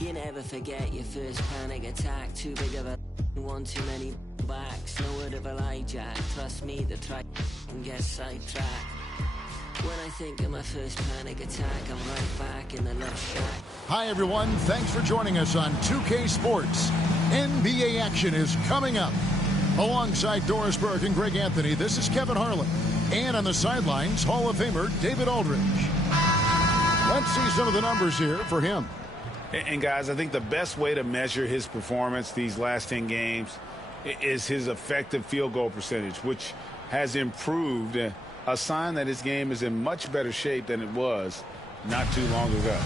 You never forget your first panic attack. Too big of a one too many backs. No word of a lie, Jack. Trust me, the try and get sidetracked. When I think of my first panic attack, I'm right back in the love shack. Hi, everyone. Thanks for joining us on 2K Sports. NBA action is coming up. Alongside Doris Burke and Greg Anthony, this is Kevin Harlan. And on the sidelines, Hall of Famer David Aldridge. Let's see some of the numbers here for him. And guys, I think the best way to measure his performance these last 10 games is his effective field goal percentage, which has improved, a sign that his game is in much better shape than it was not too long ago.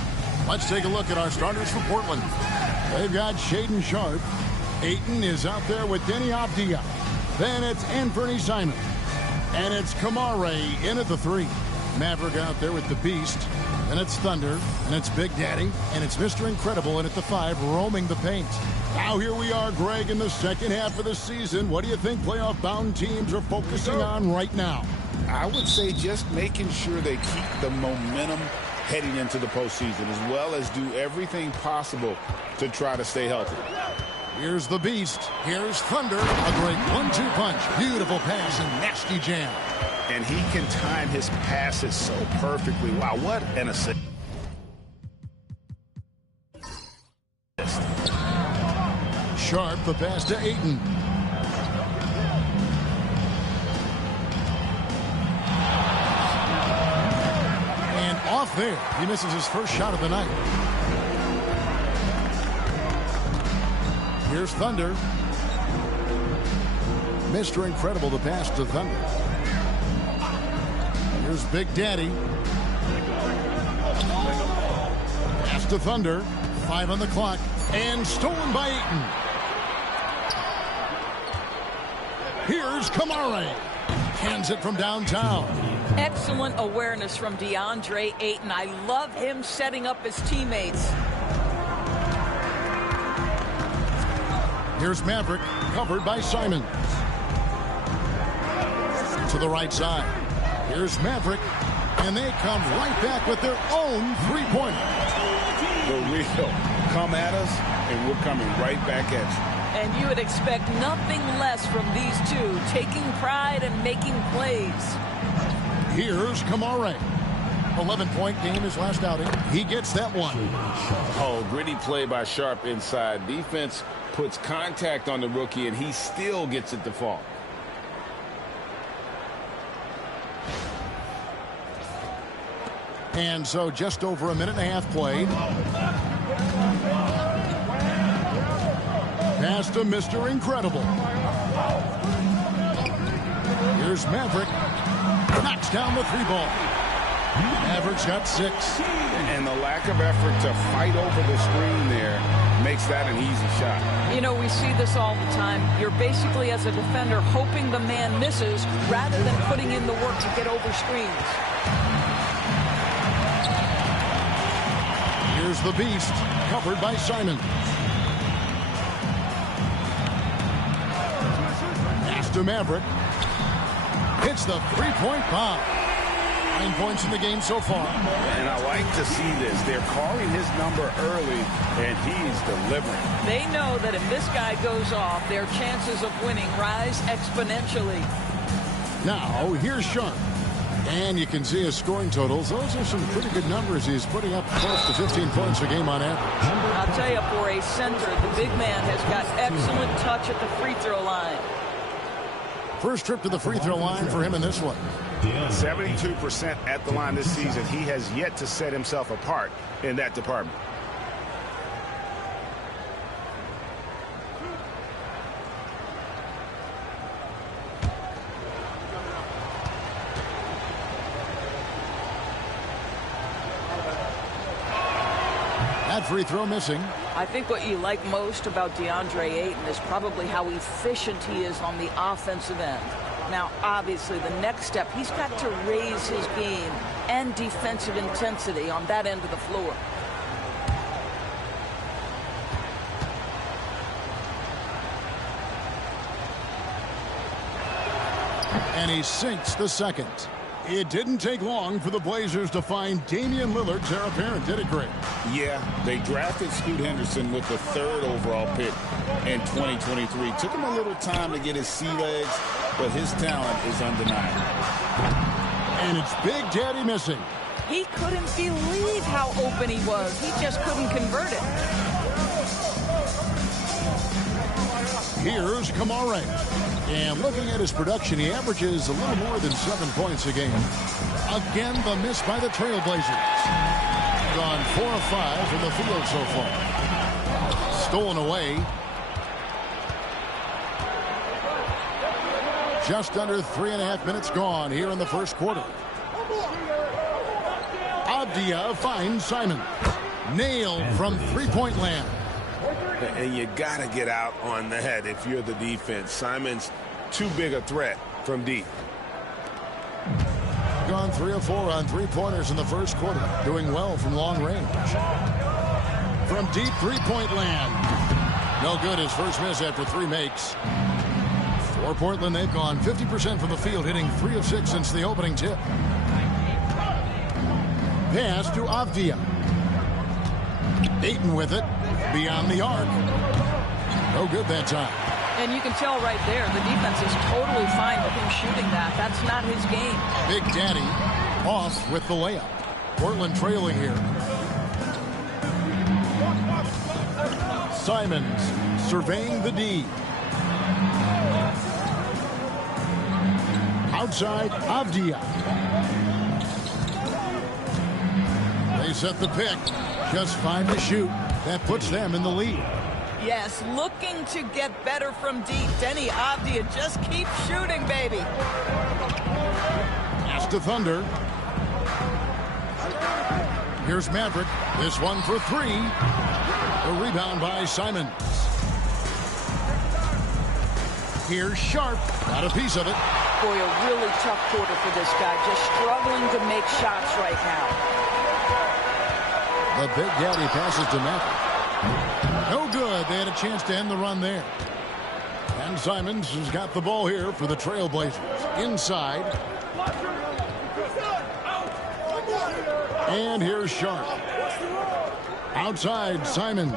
Let's take a look at our starters for Portland. They've got Shaedon Sharpe. Ayton is out there with Denny Avdia. Then it's Anthony Simons. And it's Kamare in at the 3. Maverick out there with the Beast. And it's Thunder, and it's Big Daddy, and it's Mr. Incredible in at the 5, roaming the paint. Now here we are, Greg, in the second half of the season. What do you think playoff-bound teams are focusing on right now? I would say just making sure they keep the momentum heading into the postseason, as well as do everything possible to try to stay healthy. Here's the Beast. Here's Thunder. A great 1-2 punch. Beautiful pass and nasty jam. And he can time his passes so perfectly. Wow, what an assist. Sharpe, the pass to Ayton. And off there. He misses his first shot of the night. Here's Thunder. Mr. Incredible, the pass to Thunder. Here's Big Daddy. Pass to Thunder. 5 on the clock. And stolen by Ayton. Here's Kamare. Hands it from downtown. Excellent awareness from DeAndre Ayton. I love him setting up his teammates. Here's Maverick, covered by Simons. To the right side. Here's Maverick, and they come right back with their own three-pointer. The real come at us, and we're coming right back at you. And you would expect nothing less from these two, taking pride and making plays. Here's Kamare. 11-point game his last outing. He gets that one. Oh, gritty play by Sharpe inside. Defense puts contact on the rookie, and he still gets it to fall. And so just over a minute and a half played. Pass to Mr. Incredible. Here's Maverick. Knocks down the 3-ball. Maverick's got 6. And the lack of effort to fight over the screen there makes that an easy shot. You know, we see this all the time. You're basically, as a defender, hoping the man misses rather than putting in the work to get over screens. Here's the Beast, covered by Simons. Pass to Maverick. Hits the 3-point bomb. 9 points in the game so far. And I like to see this. They're calling his number early, and he's delivering. They know that if this guy goes off, their chances of winning rise exponentially. Now, here's Sharpe. And you can see his scoring totals. Those are some pretty good numbers. He's putting up close to 15 points a game on average. I'll tell you, for a center, the big man has got excellent touch at the free throw line. First trip to the free throw line for him in this one. 72% at the line this season. He has yet to set himself apart in that department. That free throw missing. I think what you like most about DeAndre Ayton is probably how efficient he is on the offensive end. Now, obviously, the next step, he's got to raise his game and defensive intensity on that end of the floor. And he sinks the second. It didn't take long for the Blazers to find Damian Lillard's heir apparent, did it, Greg? Yeah, they drafted Scoot Henderson with the 3rd overall pick in 2023. Took him a little time to get his sea legs, but his talent is undeniable. And it's Big Daddy missing. He couldn't believe how open he was. He just couldn't convert it. Here's Kamara. And looking at his production, he averages a little more than 7 points a game. Again, the miss by the Trailblazers. Gone 4 of 5 from the field so far. Stolen away. Just under 3.5 minutes gone here in the first quarter. Abdia finds Simon. Nailed from three-point land. And you got to get out on that if you're the defense. Simon's too big a threat from deep. Gone 3 of 4 on three-pointers in the first quarter. Doing well from long range. From deep three-point land. No good, his first miss after 3 makes. For Portland, they've gone 50% from the field, hitting 3 of 6 since the opening tip. Pass to Avdia. Ayton with it. Beyond the arc. No good that time. And you can tell right there, the defense is totally fine with him shooting that. That's not his game. Big Daddy off with the layup. Portland trailing here. Simons surveying the D. Outside, Avdia. They set the pick. Just 5 to shoot. That puts them in the lead. Yes, looking to get better from deep. Denny Avdia, just keep shooting, baby. Pass to Thunder. Here's Maverick. This one for 3. The rebound by Simons. Here's Sharp. Got a piece of it. Boy, a really tough quarter for this guy. Just struggling to make shots right now. The Big Daddy passes to Maverick. No good. They had a chance to end the run there. And Simons has got the ball here for the Trailblazers. Inside. And here's Sharp. Outside, Simons.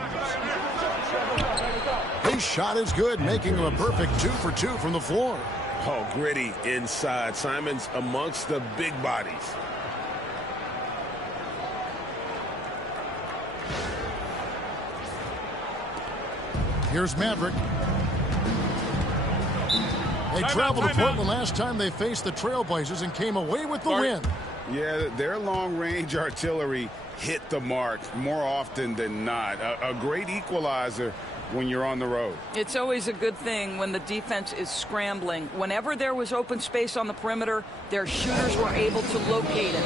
His shot is good, making him a perfect 2 for 2 from the floor. Oh, gritty inside. Simons amongst the big bodies. Here's Maverick. They traveled to Portland last time they faced the Trailblazers and came away with the win. Yeah, their long-range artillery hit the mark more often than not. A great equalizer when you're on the road. It's always a good thing when the defense is scrambling. Whenever there was open space on the perimeter, their shooters were able to locate it.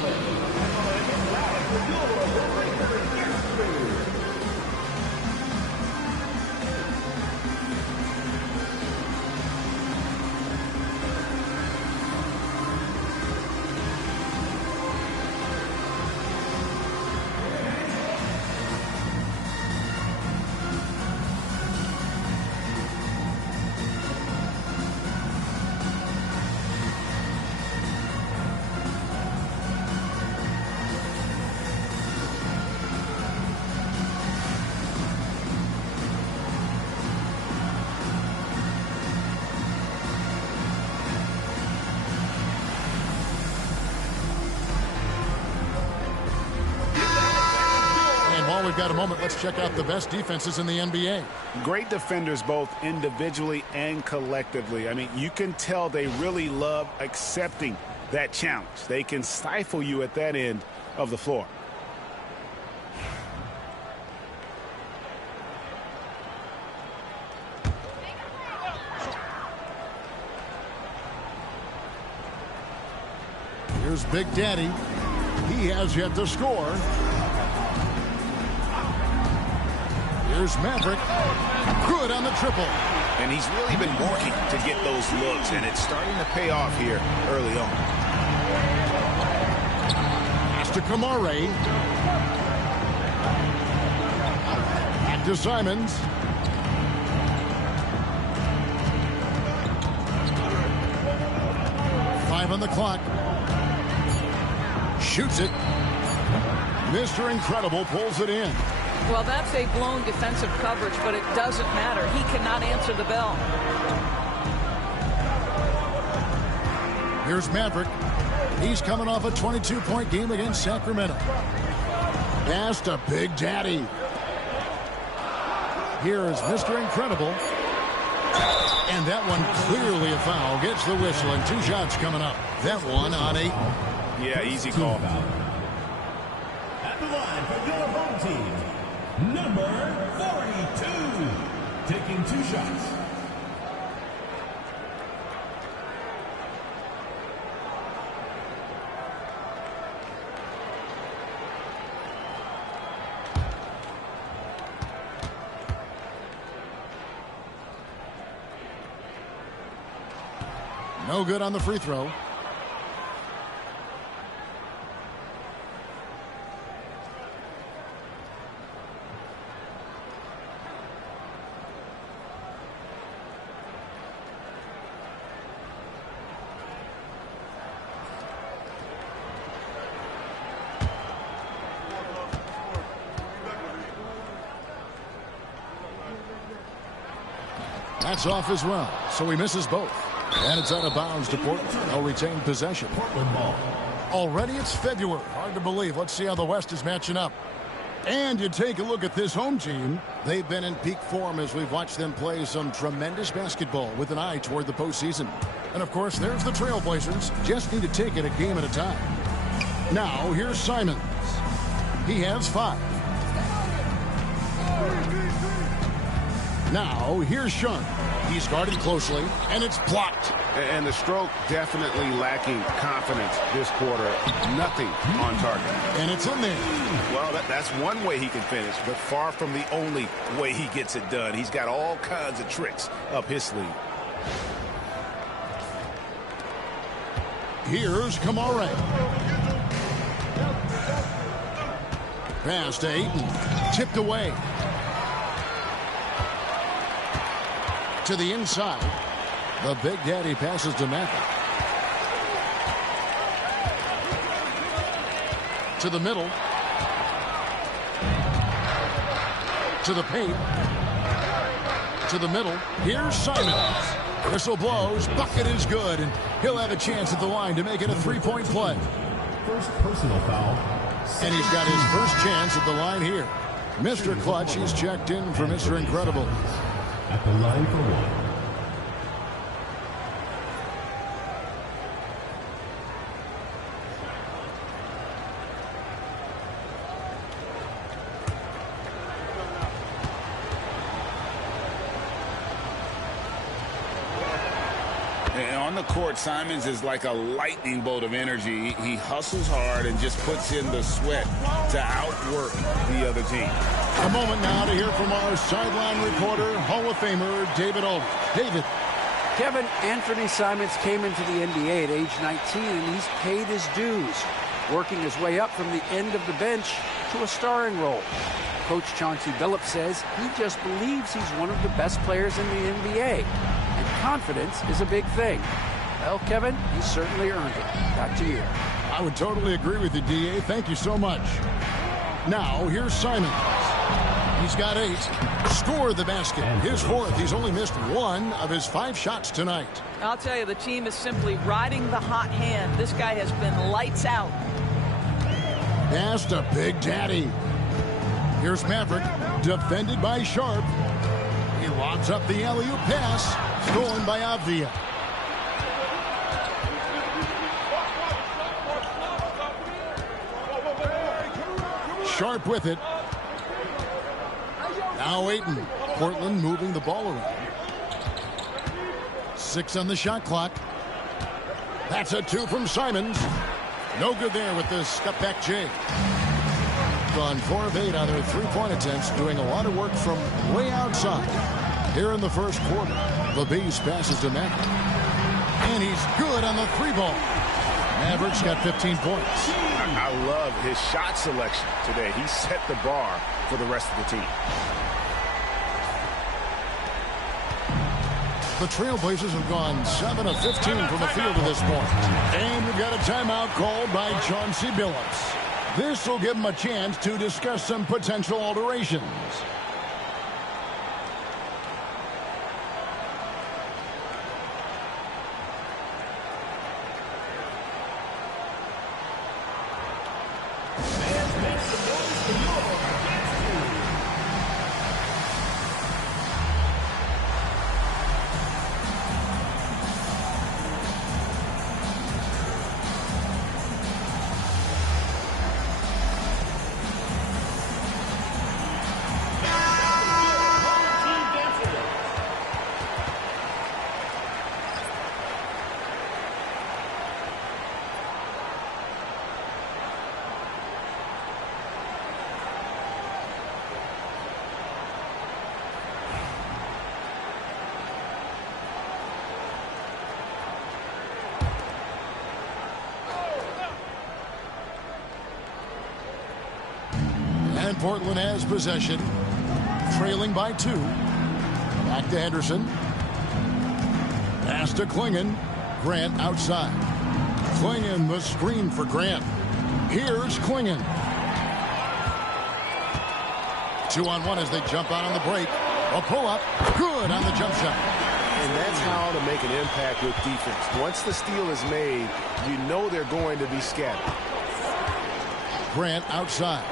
We've got a moment. Let's check out the best defenses in the NBA. Great defenders both individually and collectively. I mean, you can tell they really love accepting that challenge. They can stifle you at that end of the floor. Here's Big Daddy. He has yet to score. Here's Maverick. Good on the triple. And he's really been working to get those looks, and it's starting to pay off here early on. Pass to Kamara. Back to Simons. Five on the clock. Shoots it. Mr. Incredible pulls it in. Well, that's a blown defensive coverage, but it doesn't matter. He cannot answer the bell. Here's Maverick. He's coming off a 22-point game against Sacramento. Pass to Big Daddy. Here is Mr. Incredible. And that one clearly a foul. Gets the whistle, and 2 shots coming up. That one on 8. Yeah, easy call. At the line for your home team, number 42, taking 2 shots. No good on the free throw. That's off as well, so he misses both. And it's out of bounds to Portland. They'll retain possession. Already it's February. Hard to believe. Let's see how the West is matching up. And you take a look at this home team. They've been in peak form as we've watched them play some tremendous basketball with an eye toward the postseason. And, of course, there's the Trailblazers. Just need to take it a game at a time. Now, here's Simons. He has 5. Now, here's Shun. He's guarded closely, and it's blocked. And the stroke definitely lacking confidence this quarter. Nothing on target. And it's in there. Well, that's one way he can finish, but far from the only way he gets it done. He's got all kinds of tricks up his sleeve. Here's Kamara. Pass to Ayton. Tipped away. To the inside. The Big Daddy passes to Maverick. To the middle. To the paint. To the middle. Here's Simons. Whistle blows. Bucket is good. And he'll have a chance at the line to make it a 3-point play. First personal foul. And he's got his first chance at the line here. Mr. Clutch, he's checked in for Mr. Incredible. At the line for 1. On the court, Simons is like a lightning bolt of energy. He hustles hard and just puts in the sweat to outwork the other team. A moment now to hear from our sideline reporter, Hall of Famer David Aldridge. David. Kevin, Anthony Simons came into the NBA at age 19, and he's paid his dues, working his way up from the end of the bench to a starring role. Coach Chauncey Billups says he just believes he's one of the best players in the NBA. And confidence is a big thing. Well, Kevin, he certainly earned it. Back to you. I would totally agree with you, D.A. Thank you so much. Now, here's Simons. He's got 8. Scored the basket. His 4th. He's only missed 1 of his 5 shots tonight. I'll tell you, the team is simply riding the hot hand. This guy has been lights out. Pass to Big Daddy. Here's Maverick, defended by Sharp. He lobs up the alley-oop pass. Stolen by Avdia. Sharp with it. Now Ayton. Portland moving the ball around. 6 on the shot clock. That's a 2 from Simons. No good there with the step-back J. Gone 4 of 8 on their 3-point attempts, doing a lot of work from way outside. Here in the first quarter, the Beast passes to Maverick. And he's good on the 3-ball. Maverick's got 15 points. I love his shot selection today. He set the bar for the rest of the team. The Trailblazers have gone 7 of 15 from the field to this point. And we've got a timeout called by Chauncey Billups. This will give them a chance to discuss some potential alterations. And Portland has possession, trailing by 2. Back to Henderson. Pass to Klingon. Grant outside. Klingon the screen for Grant. Here's Klingon. 2-on-1 as they jump out on the break. A pull-up. Good on the jump shot. And that's how to make an impact with defense. Once the steal is made, you know they're going to be scattered. Grant outside.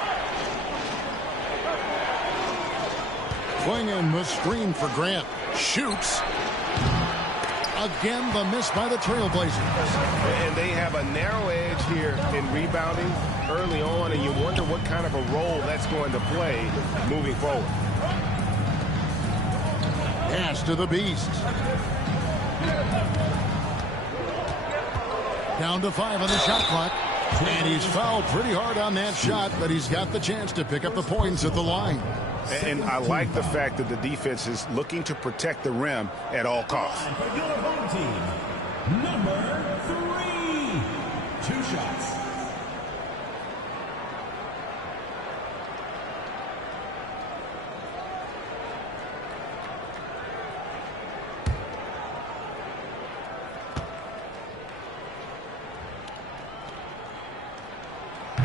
Klingon the screen for Grant. Shoots. Again, the miss by the Trailblazers. And they have a narrow edge here in rebounding early on, and you wonder what kind of a role that's going to play moving forward. Pass to the Beast. Down to 5 on the shot clock. And he's fouled pretty hard on that shot, but he's got the chance to pick up the points at the line. And I like the fact that the defense is looking to protect the rim at all costs. For your home team, number 3. 2 shots.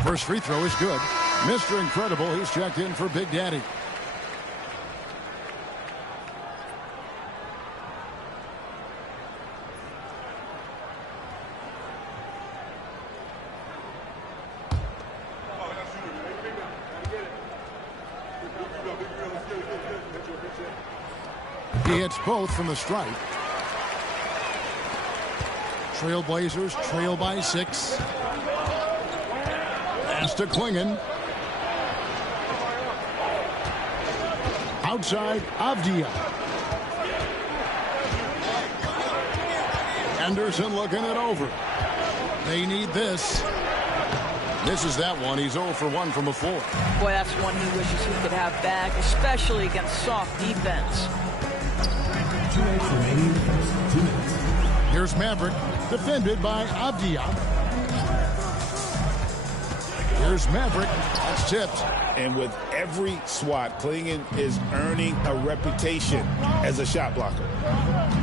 First free throw is good. Mr. Incredible, he's checked in for Big Daddy. He hits both from the stripe. Trailblazers trail by 6. Pass to Klingon. Outside, Avdia. Anderson looking it over. They need this. Misses that one. He's 0 for 1 from the floor. Boy, that's one he wishes he could have back, especially against soft defense. 2 minutes remaining. 2 minutes. Here's Maverick, defended by Avdia. Here's Maverick. That's tipped. And with every swat, Klingon is earning a reputation as a shot blocker.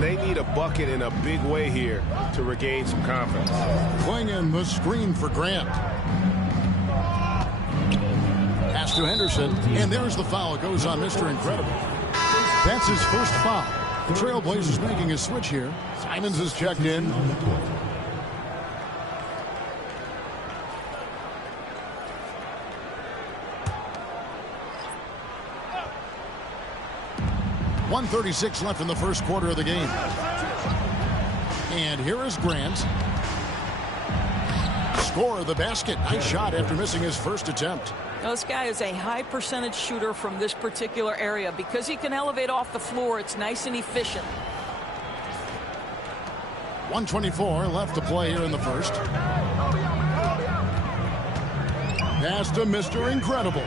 They need a bucket in a big way here to regain some confidence. Klingon the screen for Grant. Pass to Henderson. And there's the foul. It goes on Mr. Incredible. That's his first foul. The Trailblazers making a switch here. Simons is checked in. 1:36 left in the first quarter of the game. And here is Grant. Score of the basket. Nice shot after missing his first attempt. Now, this guy is a high percentage shooter from this particular area. Because he can elevate off the floor, it's nice and efficient. 1:24 left to play here in the first. Pass to Mr. Incredible.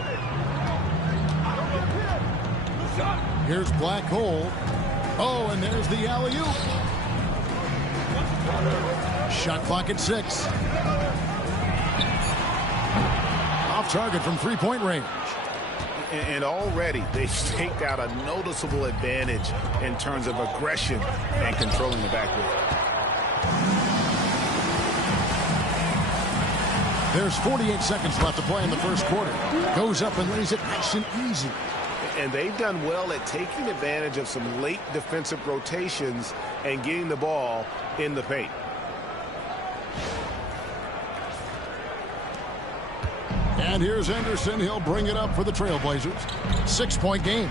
Here's Black Hole. Oh, and there's the alley-oop. Shot clock at 6. Off target from three-point range. And already they've staked out a noticeable advantage in terms of aggression and controlling the backcourt. There's 48 seconds left to play in the first quarter. Goes up and lays it nice and easy. And they've done well at taking advantage of some late defensive rotations and getting the ball in the paint. And here's Anderson. He'll bring it up for the Trailblazers. 6-point game.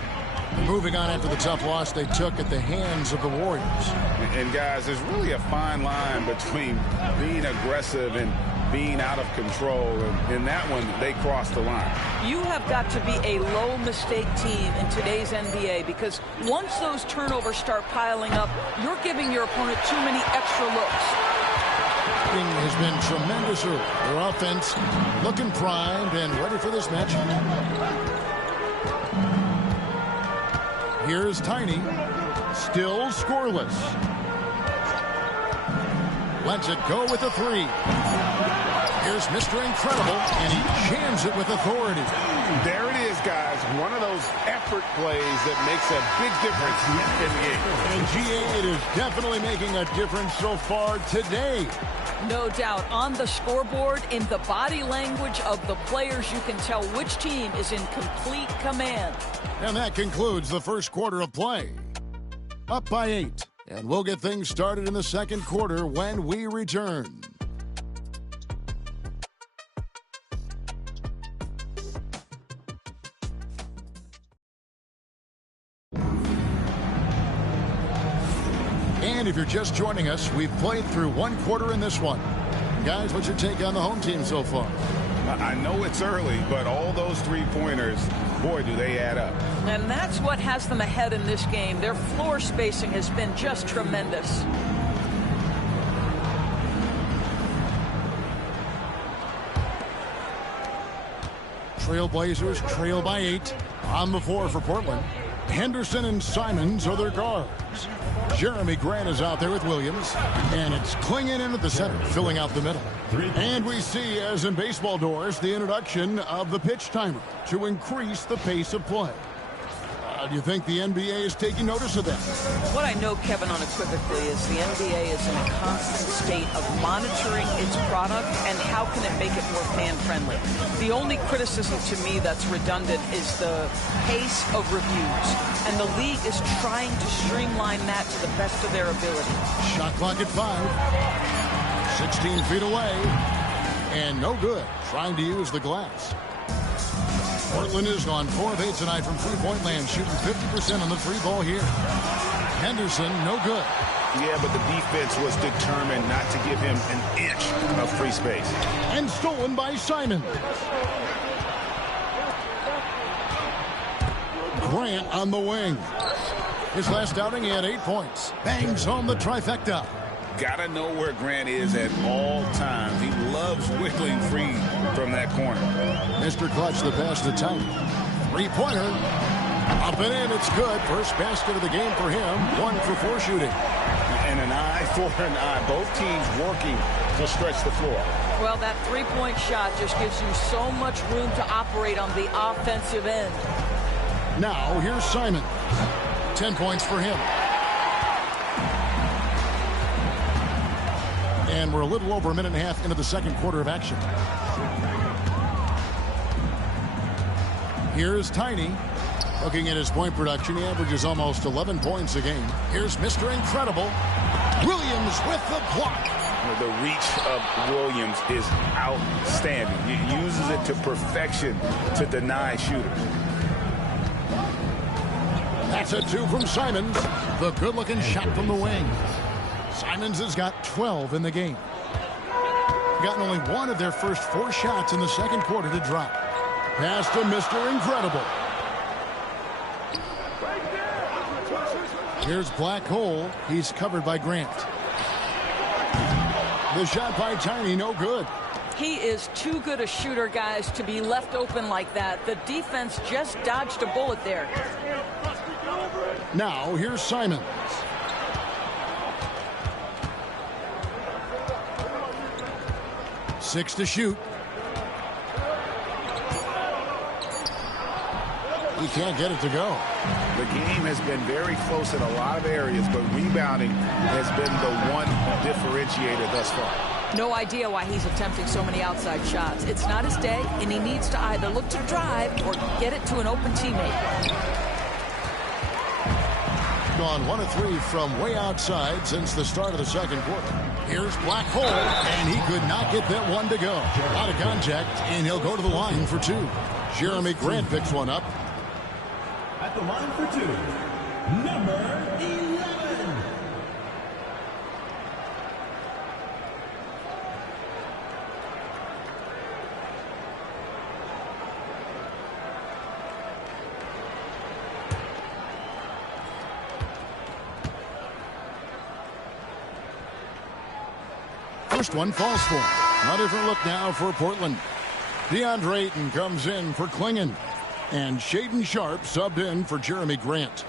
Moving on after the tough loss they took at the hands of the Warriors. And guys, there's really a fine line between being aggressive and being out of control. And in that one, they crossed the line. You have got to be a low mistake team in today's NBA, because once those turnovers start piling up, you're giving your opponent too many extra looks. Has been tremendous early. Their offense looking primed and ready for this match. Here's Tiny. Still scoreless. Lets it go with a three. Here's Mr. Incredible, and he jams it with authority. There it is, guys. One of those effort plays that makes a big difference in the game. And GA, it is definitely making a difference so far today. No doubt. On the scoreboard, in the body language of the players, you can tell which team is in complete command. And that concludes the first quarter of play. Up by 8. And we'll get things started in the second quarter when we return. And if you're just joining us, we've played through one quarter in this one. Guys, what's your take on the home team so far? I know it's early, but all those three-pointers, boy, do they add up. And that's what has them ahead in this game. Their floor spacing has been just tremendous. Trailblazers trail by 8. On the floor for Portland. Henderson and Simons are their guards. Jeremy Grant is out there with Williams. And it's Klingon in at the center, filling out the middle. And we see, as in baseball doors, the introduction of the pitch timer to increase the pace of play. Do you think the NBA is taking notice of that? What I know, Kevin, unequivocally, is the NBA is in a constant state of monitoring its product and how can it make it more fan-friendly. The only criticism to me that's redundant is the pace of reviews. And the league is trying to streamline that to the best of their ability. Shot clock at 5. 16 feet away. And no good. Trying to use the glass. Portland has gone 4 of 8 tonight from three-point land, shooting 50% on the three ball here. Henderson, no good. Yeah, but the defense was determined not to give him an inch of free space. And stolen by Simon. Grant on the wing. His last outing, he had 8 points. Bangs home the trifecta. Gotta know where Grant is at all times. He loves wiggling free from that corner. Mr. Clutch, the pass to Tiny. Three-pointer. Up and in, it's good. First basket of the game for him. 1 for 4 shooting. And an eye for an eye. Both teams working to stretch the floor. Well, that three-point shot just gives you so much room to operate on the offensive end. Now, here's Simon. 10 points for him. And we're a little over a minute and a half into the second quarter of action. Here's Tiny. Looking at his point production, he averages almost 11 points a game. Here's Mr. Incredible. Williams with the block. The reach of Williams is outstanding. He uses it to perfection to deny shooters. That's a 2 from Simons. The good-looking shot from the wing. Simons has got 12 in the game. Gotten only 1 of their first 4 shots in the second quarter to drop. Pass to Mr. Incredible. Here's Black Hole. He's covered by Grant. The shot by Tiny, no good. He is too good a shooter, guys, to be left open like that. The defense just dodged a bullet there. Now, here's Simons. Six to shoot. He can't get it to go. The game has been very close in a lot of areas, but rebounding has been the one differentiator thus far. No idea why he's attempting so many outside shots. It's not his day, and he needs to either look to drive or get it to an open teammate. Gone 1 of 3 from way outside since the start of the second quarter. Here's Black Hole, and he could not get that one to go. Out of contact, and he'll go to the line for 2. Jeremy Grant picks one up. At the line for 2, number 11. First one falls for him. A different look now for Portland. DeAndre Ayton comes in for Klingon. And Shaedon Sharpe subbed in for Jeremy Grant.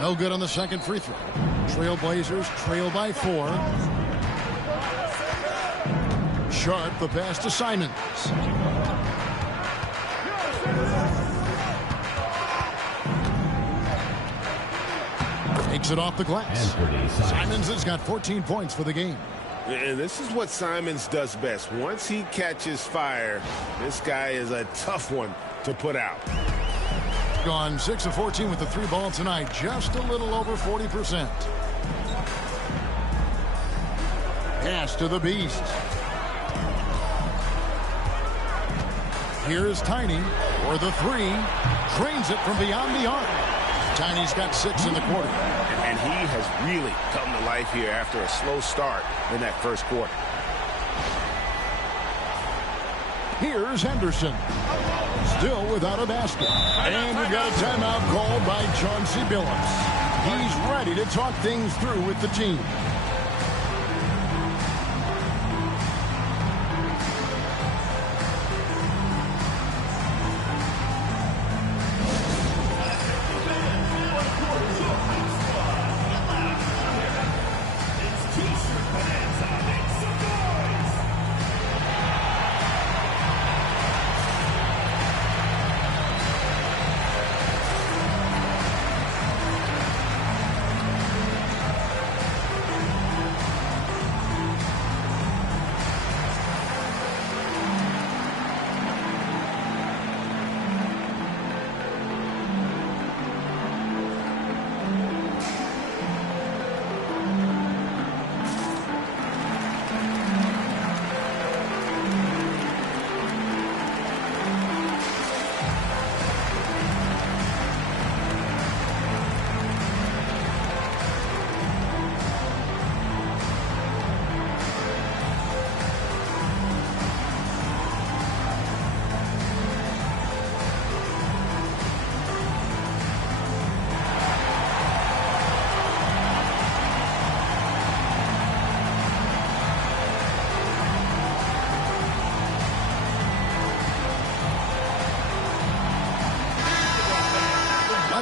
No good on the second free throw. Trailblazers trail by 4. Sharpe, the pass to Simons. Takes it off the glass. Simons has got 14 points for the game. And this is what Simons does best. Once he catches fire, this guy is a tough one to put out. Gone 6 of 14 with the 3 ball tonight. Just a little over 40%. Pass to the Beast. Here's Tiny for the 3. Drains it from beyond the arc. Tiny's got 6 in the quarter. And he has really come to life here after a slow start in that first quarter. Here's Henderson. Still without a basket. And we've got a timeout called by Chauncey Billups. He's ready to talk things through with the team.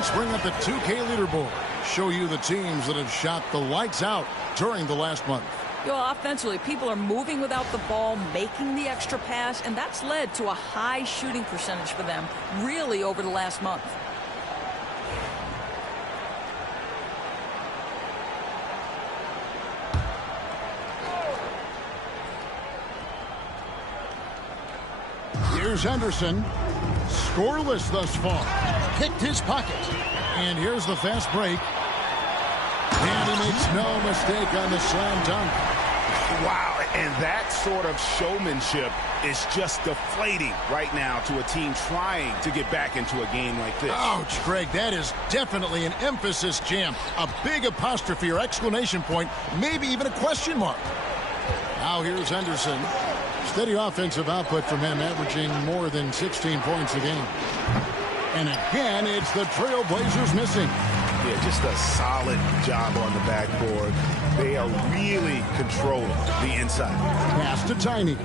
Let's bring up the 2K leaderboard. Show you the teams that have shot the lights out during the last month. Well, offensively, people are moving without the ball, making the extra pass, and that's led to a high shooting percentage for them, really, over the last month. Here's Henderson. Scoreless thus far. Picked his pocket. And here's the fast break. And he makes no mistake on the slam dunk. Wow, and that sort of showmanship is just deflating right now to a team trying to get back into a game like this. Ouch, Greg, that is definitely an emphasis jam. A big apostrophe or exclamation point, maybe even a question mark. Now here's Henderson. Steady offensive output from him, averaging more than 16 points a game. And again, it's the Trailblazers missing. Yeah, just a solid job on the backboard. They are really controlling the inside. Pass to Tiny.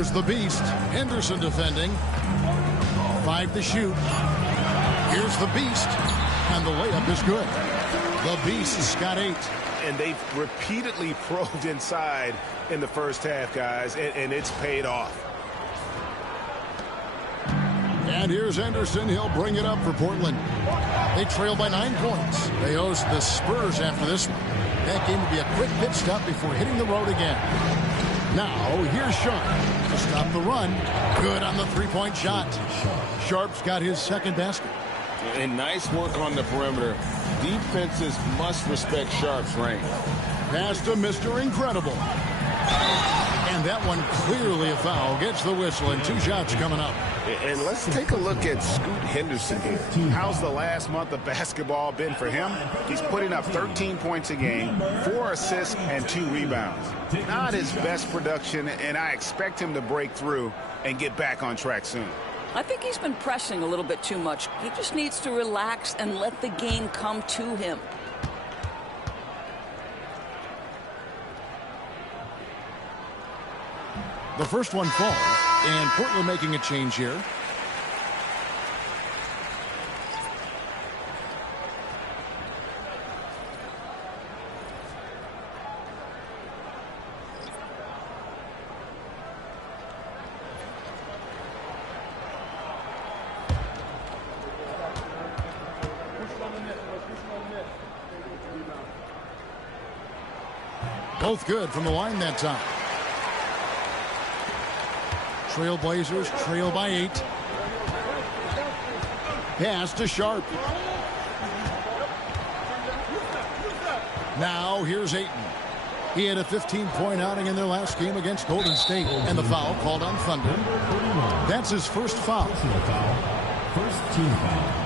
Here's the beast. Henderson defending. 5 to shoot. Here's the beast. And the layup is good. The beast's got 8. And they've repeatedly probed inside in the first half, guys, and it's paid off. And here's Henderson. He'll bring it up for Portland. They trail by 9 points. They host the Spurs after this one. That game will be a quick pit stop before hitting the road again. Now, here's Sharp to stop the run. Good on the three-point shot. Sharp's got his second basket. And nice work on the perimeter. Defenses must respect Sharp's range. Pass to Mr. Incredible. And that one clearly a foul. Gets the whistle, and 2 shots coming up. And let's take a look at Scoot Henderson here. How's the last month of basketball been for him? He's putting up 13 points a game, 4 assists, and 2 rebounds. Not his best production, and I expect him to break through and get back on track soon. I think he's been pressing a little bit too much. He just needs to relax and let the game come to him. The first one falls, and Portland making a change here. Both good from the line that time. Trailblazers trail by 8. Pass to Sharp. Now here's Ayton. He had a 15-point outing in their last game against Golden State, and the foul called on Thunder. That's his first foul. First team foul.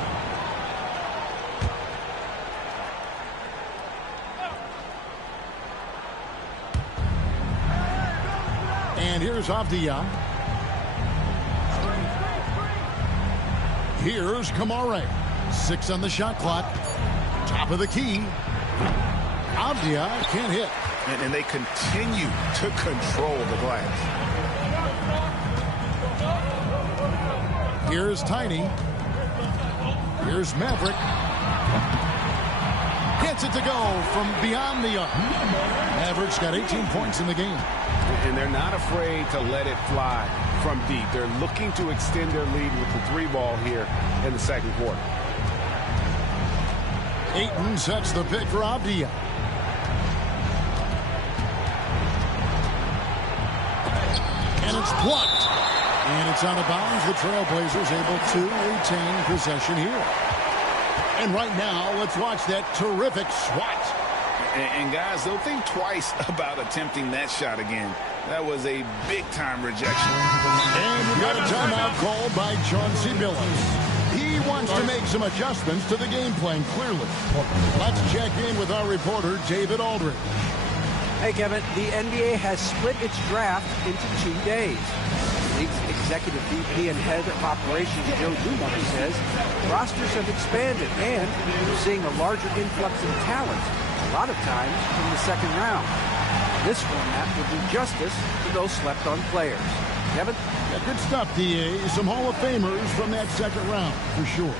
And here's Avdia. Here's Kamare. 6 on the shot clock. Top of the key. Avdia can't hit. And they continue to control the glass. Here's Tiny. Here's Maverick. Gets it to go from beyond the arc. Maverick's got 18 points in the game. And they're not afraid to let it fly from deep. They're looking to extend their lead with the 3 ball here in the second quarter. Ayton sets the pick for Avdia. And it's blocked. And it's out of bounds. The Trailblazers able to retain possession here. And right now, let's watch that terrific swat. And guys, they'll think twice about attempting that shot again. That was a big-time rejection. And we've got a timeout called by Chauncey Billups. He wants to make some adjustments to the game plan, clearly. Let's check in with our reporter, David Aldridge. Hey, Kevin, the NBA has split its draft into 2 days. The league's executive VP and head of operations, Joe Dumars, says rosters have expanded and we're seeing a larger influx of talent, a lot of times from the second round. This format will do justice to those slept-on players. Kevin? Yeah, good stuff, D.A. Some Hall of Famers from that second round, for sure.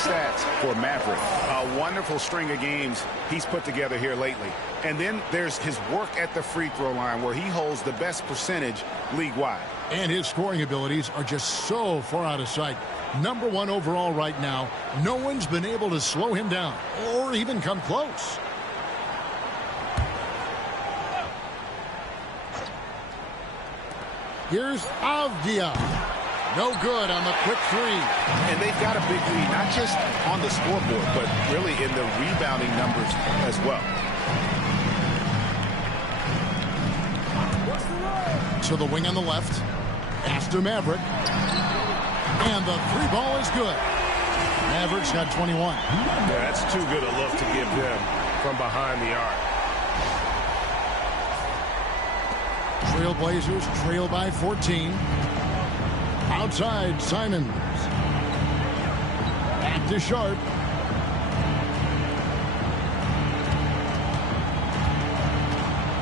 stats for Maverick. A wonderful string of games he's put together here lately. And then there's his work at the free throw line where he holds the best percentage league-wide. And his scoring abilities are just so far out of sight. #1 overall right now. No one's been able to slow him down or even come close. Here's Avdia. No good on the quick three. And they've got a big lead, not just on the scoreboard, but really in the rebounding numbers as well. To the wing on the left. Pass to Maverick. And the three ball is good. Maverick's got 21. Yeah, that's too good a look to give them from behind the arc. Trailblazers trail by 14. Outside, Simons. Back to Sharp.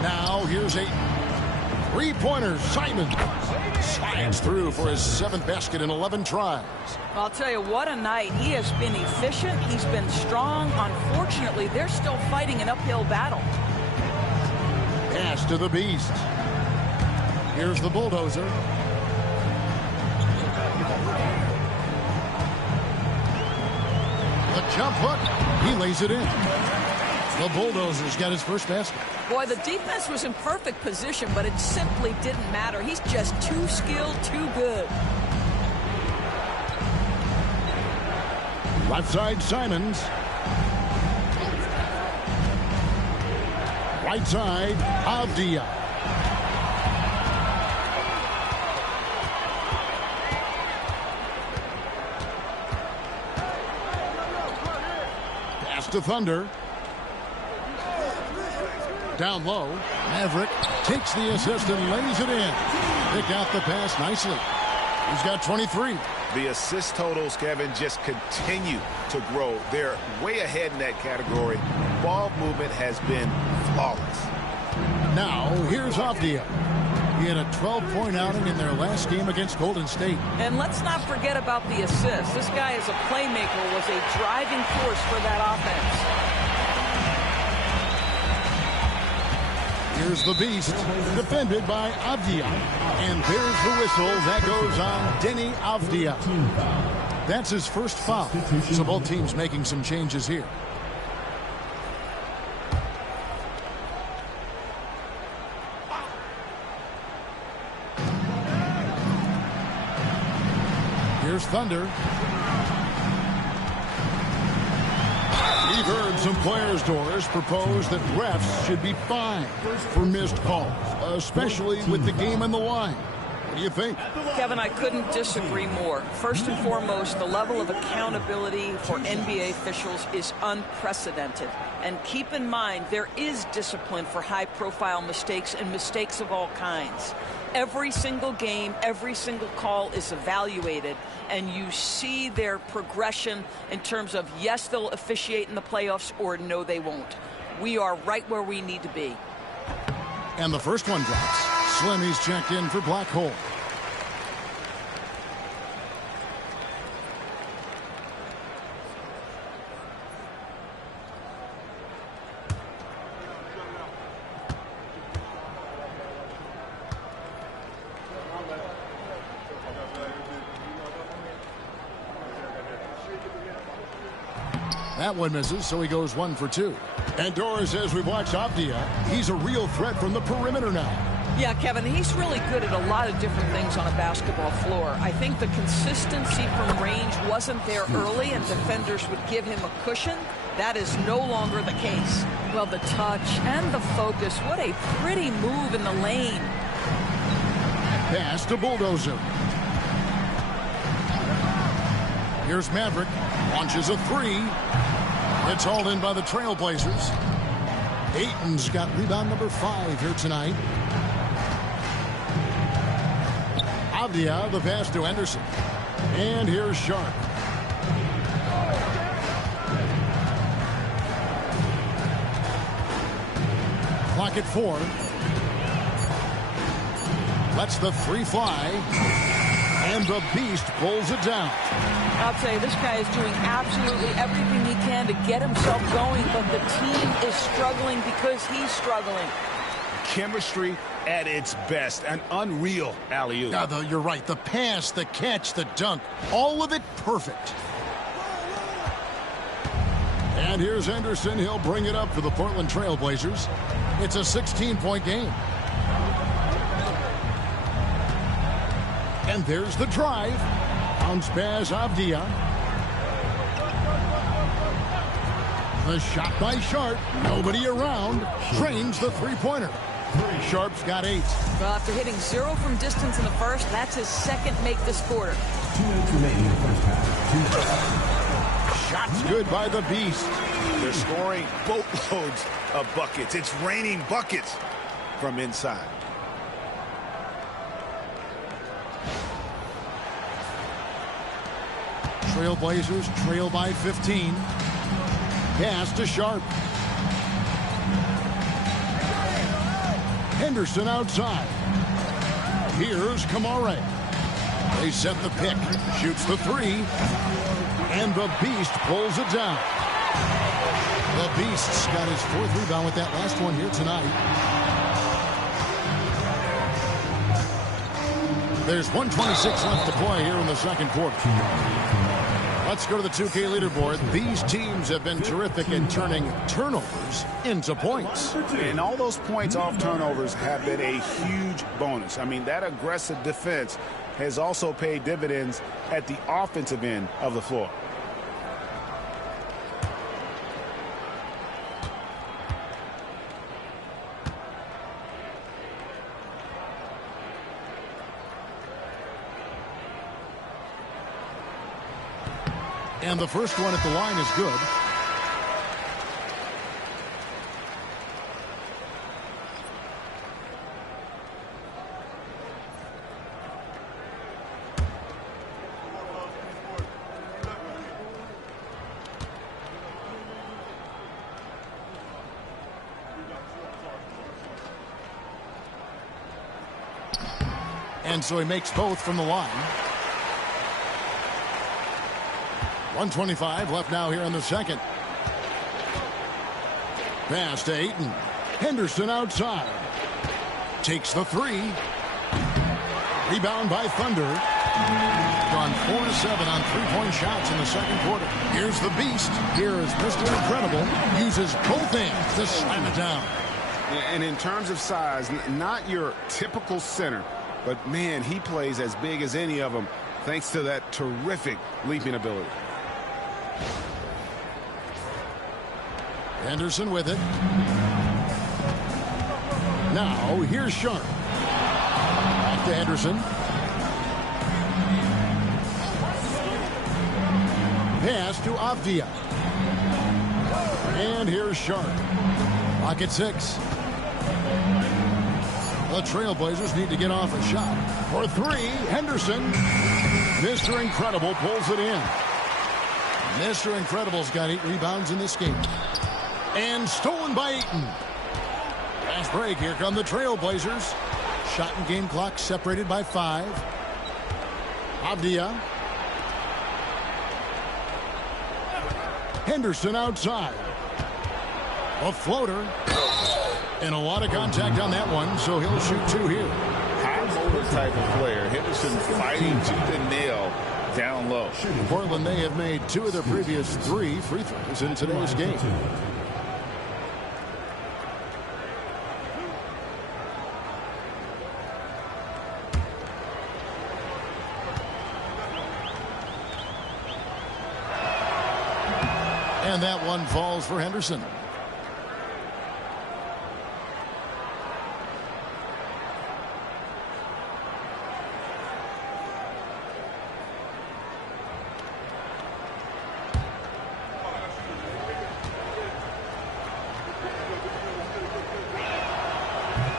Now here's a three-pointer. Simons slides through for his 7th basket in 11 tries. I'll tell you, what a night. He has been efficient. He's been strong. Unfortunately, they're still fighting an uphill battle. Pass to the Beast. Here's the bulldozer. The jump hook. He lays it in. The bulldozer's got his first basket. Boy, the defense was in perfect position, but it simply didn't matter. He's just too skilled, too good. Left side, Simons. Right side, Avdia. Pass to Thunder. Down low, Maverick takes the assist and lays it in. Pick out the pass nicely. He's got 23. The assist totals, Kevin, just continue to grow. They're way ahead in that category. Ball movement has been flawless. Now, here's Avdia. He had a 12-point outing in their last game against Golden State. And let's not forget about the assist. This guy is a playmaker, was a driving force for that offense. Here's the Beast, defended by Avdia. And there's the whistle. That goes on Denny Avdia. That's his first foul. So both teams making some changes here. Here's Thunder. We've heard some players' doors propose that refs should be fined for missed calls, especially with the game on the line. What do you think? Kevin, I couldn't disagree more. First and foremost, the level of accountability for NBA officials is unprecedented. And keep in mind, there is discipline for high-profile mistakes and mistakes of all kinds. Every single game, every single call is evaluated, and you see their progression in terms of, yes, they'll officiate in the playoffs, or no, they won't. We are right where we need to be. And the first one drops. Slimmy's checked in for Black Hole. That one misses, so he goes 1 for 2. And Dora says we've watched Avdia. He's a real threat from the perimeter now. Yeah, Kevin, he's really good at a lot of different things on a basketball floor. I think the consistency from range wasn't there early, and defenders would give him a cushion. That is no longer the case. Well, the touch and the focus, what a pretty move in the lane. Pass to Bulldozer. Here's Maverick. Launches a three. It's hauled in by the Trailblazers. Ayton's got rebound number 5 here tonight. Avdia, the pass to Anderson. And here's Sharp. Clock at 4. Lets the three fly. And the Beast pulls it down. I'll tell you, this guy is doing absolutely everything he can to get himself going, but the team is struggling because he's struggling. Chemistry at its best. An unreal alley-oop. Now, though, you're right. The pass, the catch, the dunk, all of it perfect. And here's Henderson. He'll bring it up for the Portland Trail Blazers. It's a 16-point game. And there's the drive. Bounce pass, Avdia. The shot by Sharp. Nobody around. Drains the three-pointer. Sharp's got 8. Well, after hitting 0 from distance in the first, that's his second make this quarter. 2 minutes remaining in the first half. Shots good by the Beast. They're scoring boatloads of buckets. It's raining buckets from inside. Trailblazers trail by 15. Pass to Sharp. Henderson outside. Here's Kamare. They set the pick. Shoots the 3. And the Beast pulls it down. The Beast's got his 4th rebound with that last one here tonight. There's 1:26 left to play here in the second quarter. Let's go to the 2K leaderboard. These teams have been terrific in turning turnovers into points. And all those points off turnovers have been a huge bonus. I mean, that aggressive defense has also paid dividends at the offensive end of the floor. And the first one at the line is good. And so he makes both from the line. 1:25 left now here in the second. Pass to Ayton. Henderson outside. Takes the 3. Rebound by Thunder. Gone 4-7 on three-point shots in the second quarter. Here's the Beast. Here is Mr. Incredible. Uses both hands to slam it down. And in terms of size, not your typical center, but man, he plays as big as any of them thanks to that terrific leaping ability. Henderson with it. Now here's Sharp. Back to Henderson. Pass to Avdia. And here's Sharp. Lock at 6. The Trailblazers need to get off a shot. For 3, Henderson. Mr. Incredible pulls it in. Mr. Incredible's got 8 rebounds in this game. And stolen by Ayton. Fast break. Here come the Trailblazers. Shot and game clock separated by 5. Avdia. Henderson outside. A floater. And a lot of contact on that one, so he'll shoot 2 here. High motor type of player. Henderson fighting tooth and nail down low. Portland, they have made 2 of their previous 3 free throws in today's game. And that one falls for Henderson.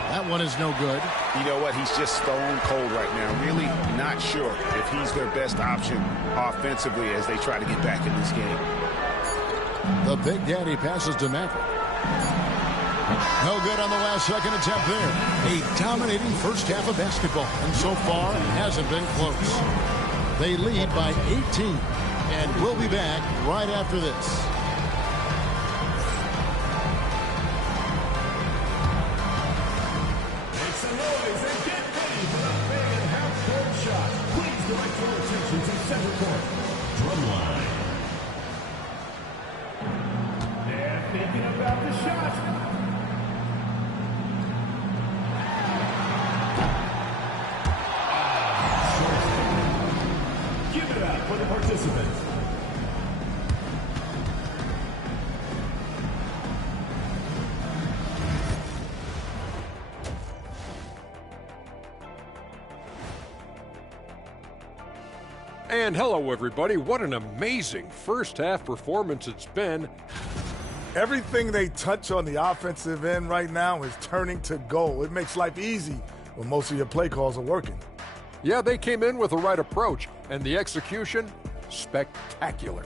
That one is no good. You know what? He's just stone cold right now. Really not sure if he's their best option offensively as they try to get back in this game. The Big Daddy passes to Maverick. No good on the last second attempt there. A dominating first half of basketball, and so far it hasn't been close. They lead by 18. And we'll be back right after this. Make some noise and get ready for the big and half-court shot. Please direct your attention to center court. Drumline. They're thinking about the shot. Give it up for the participants. And hello, everybody. What an amazing first-half performance it's been. Everything they touch on the offensive end right now is turning to goal. It makes life easy when most of your play calls are working. Yeah, they came in with the right approach, and the execution, spectacular.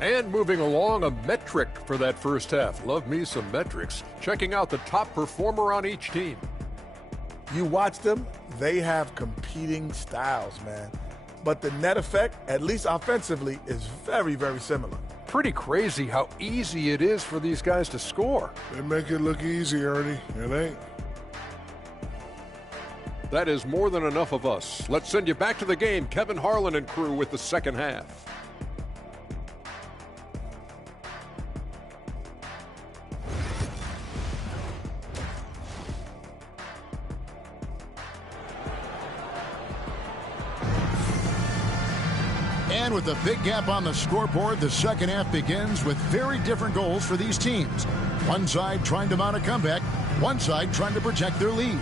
And moving along, a metric for that first half. Love me some metrics. Checking out the top performer on each team. You watch them, they have competing styles, man. But the net effect, at least offensively, is very, very similar. Pretty crazy how easy it is for these guys to score. They make it look easy, Ernie. It ain't. That is more than enough of us. Let's send you back to the game. Kevin Harlan and crew with the second half. And with a big gap on the scoreboard, the second half begins with very different goals for these teams. One side trying to mount a comeback, one side trying to protect their lead.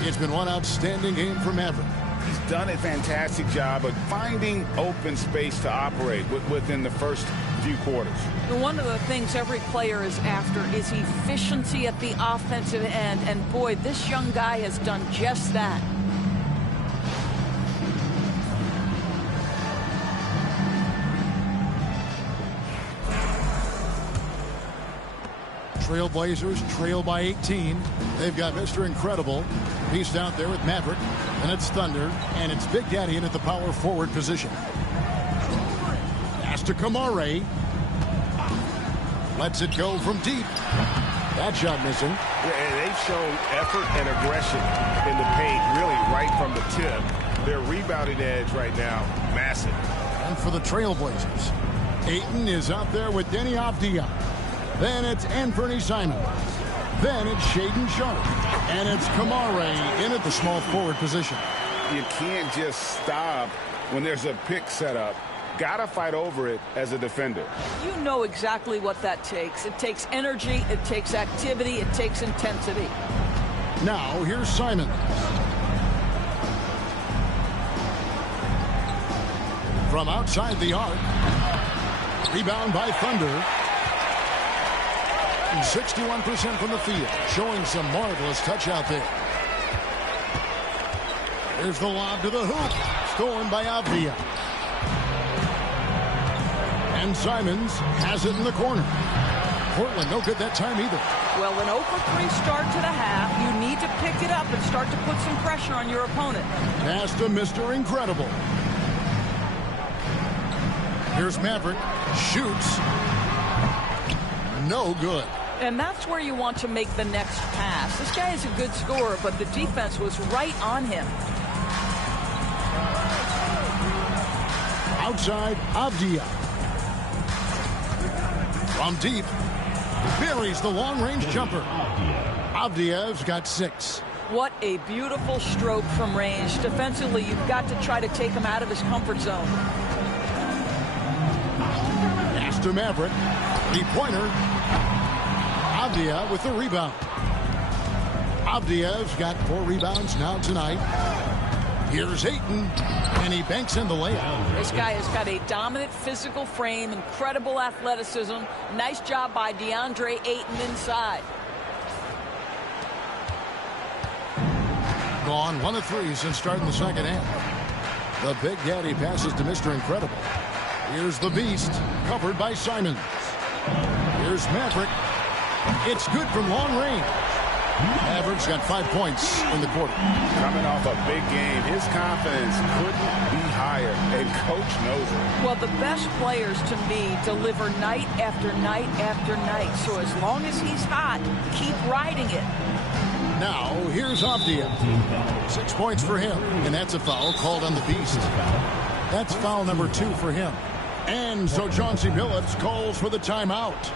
It's been one outstanding game for Maverick. He's done a fantastic job of finding open space to operate within the first few quarters. One of the things every player is after is efficiency at the offensive end, and boy, this young guy has done just that. Trailblazers trail by 18. They've got Mr. Incredible. He's out there with Maverick. And it's Thunder. And it's Big Daddy in at the power forward position. Pass to Kamare. Lets it go from deep. That shot missing. Yeah, they've shown effort and aggression in the paint, really right from the tip. Their rebounding edge right now, massive. And for the Trailblazers, Ayton is out there with Denny Avdia. Then it's Anthony Simons. Then it's Shaedon Sharpe. And it's Kamare in at the small forward position. You can't just stop when there's a pick set up. Gotta fight over it as a defender. You know exactly what that takes. It takes energy, it takes activity, it takes intensity. Now here's Simons. From outside the arc. Rebound by Thunder. 61% from the field, showing some marvelous touch out there. Here's the lob to the hoop, stolen by Avdia. And Simons has it in the corner. Portland no good that time either. Well, an 0-for-3 start to the half. You need to pick it up and start to put some pressure on your opponent. Pass to Mr. Incredible. Here's Maverick, shoots. No good. And that's where you want to make the next pass. This guy is a good scorer, but the defense was right on him. Outside, Avdia. From deep, buries the long-range jumper. Avdia's got 6. What a beautiful stroke from range. Defensively, you've got to try to take him out of his comfort zone. Pass to Maverick. Three-pointer. Avdia with the rebound. Avdia's got 4 rebounds now tonight. Here's Ayton, and he banks in the layup. This guy has got a dominant physical frame, incredible athleticism. Nice job by DeAndre Ayton inside. Gone 1 of 3 since starting the second half. The Big Daddy passes to Mr. Incredible. Here's the Beast, covered by Simons. Here's Maverick. It's good from long range. Mavericks got 5 points in the quarter. Coming off a big game, his confidence couldn't be higher, and coach knows it. Well, the best players, to me, deliver night after night after night. So as long as he's hot, keep riding it. Now, here's Avdia. 6 points for him, and that's a foul called on the Beast. That's foul number 2 for him. And so Chauncey Billups calls for the timeout.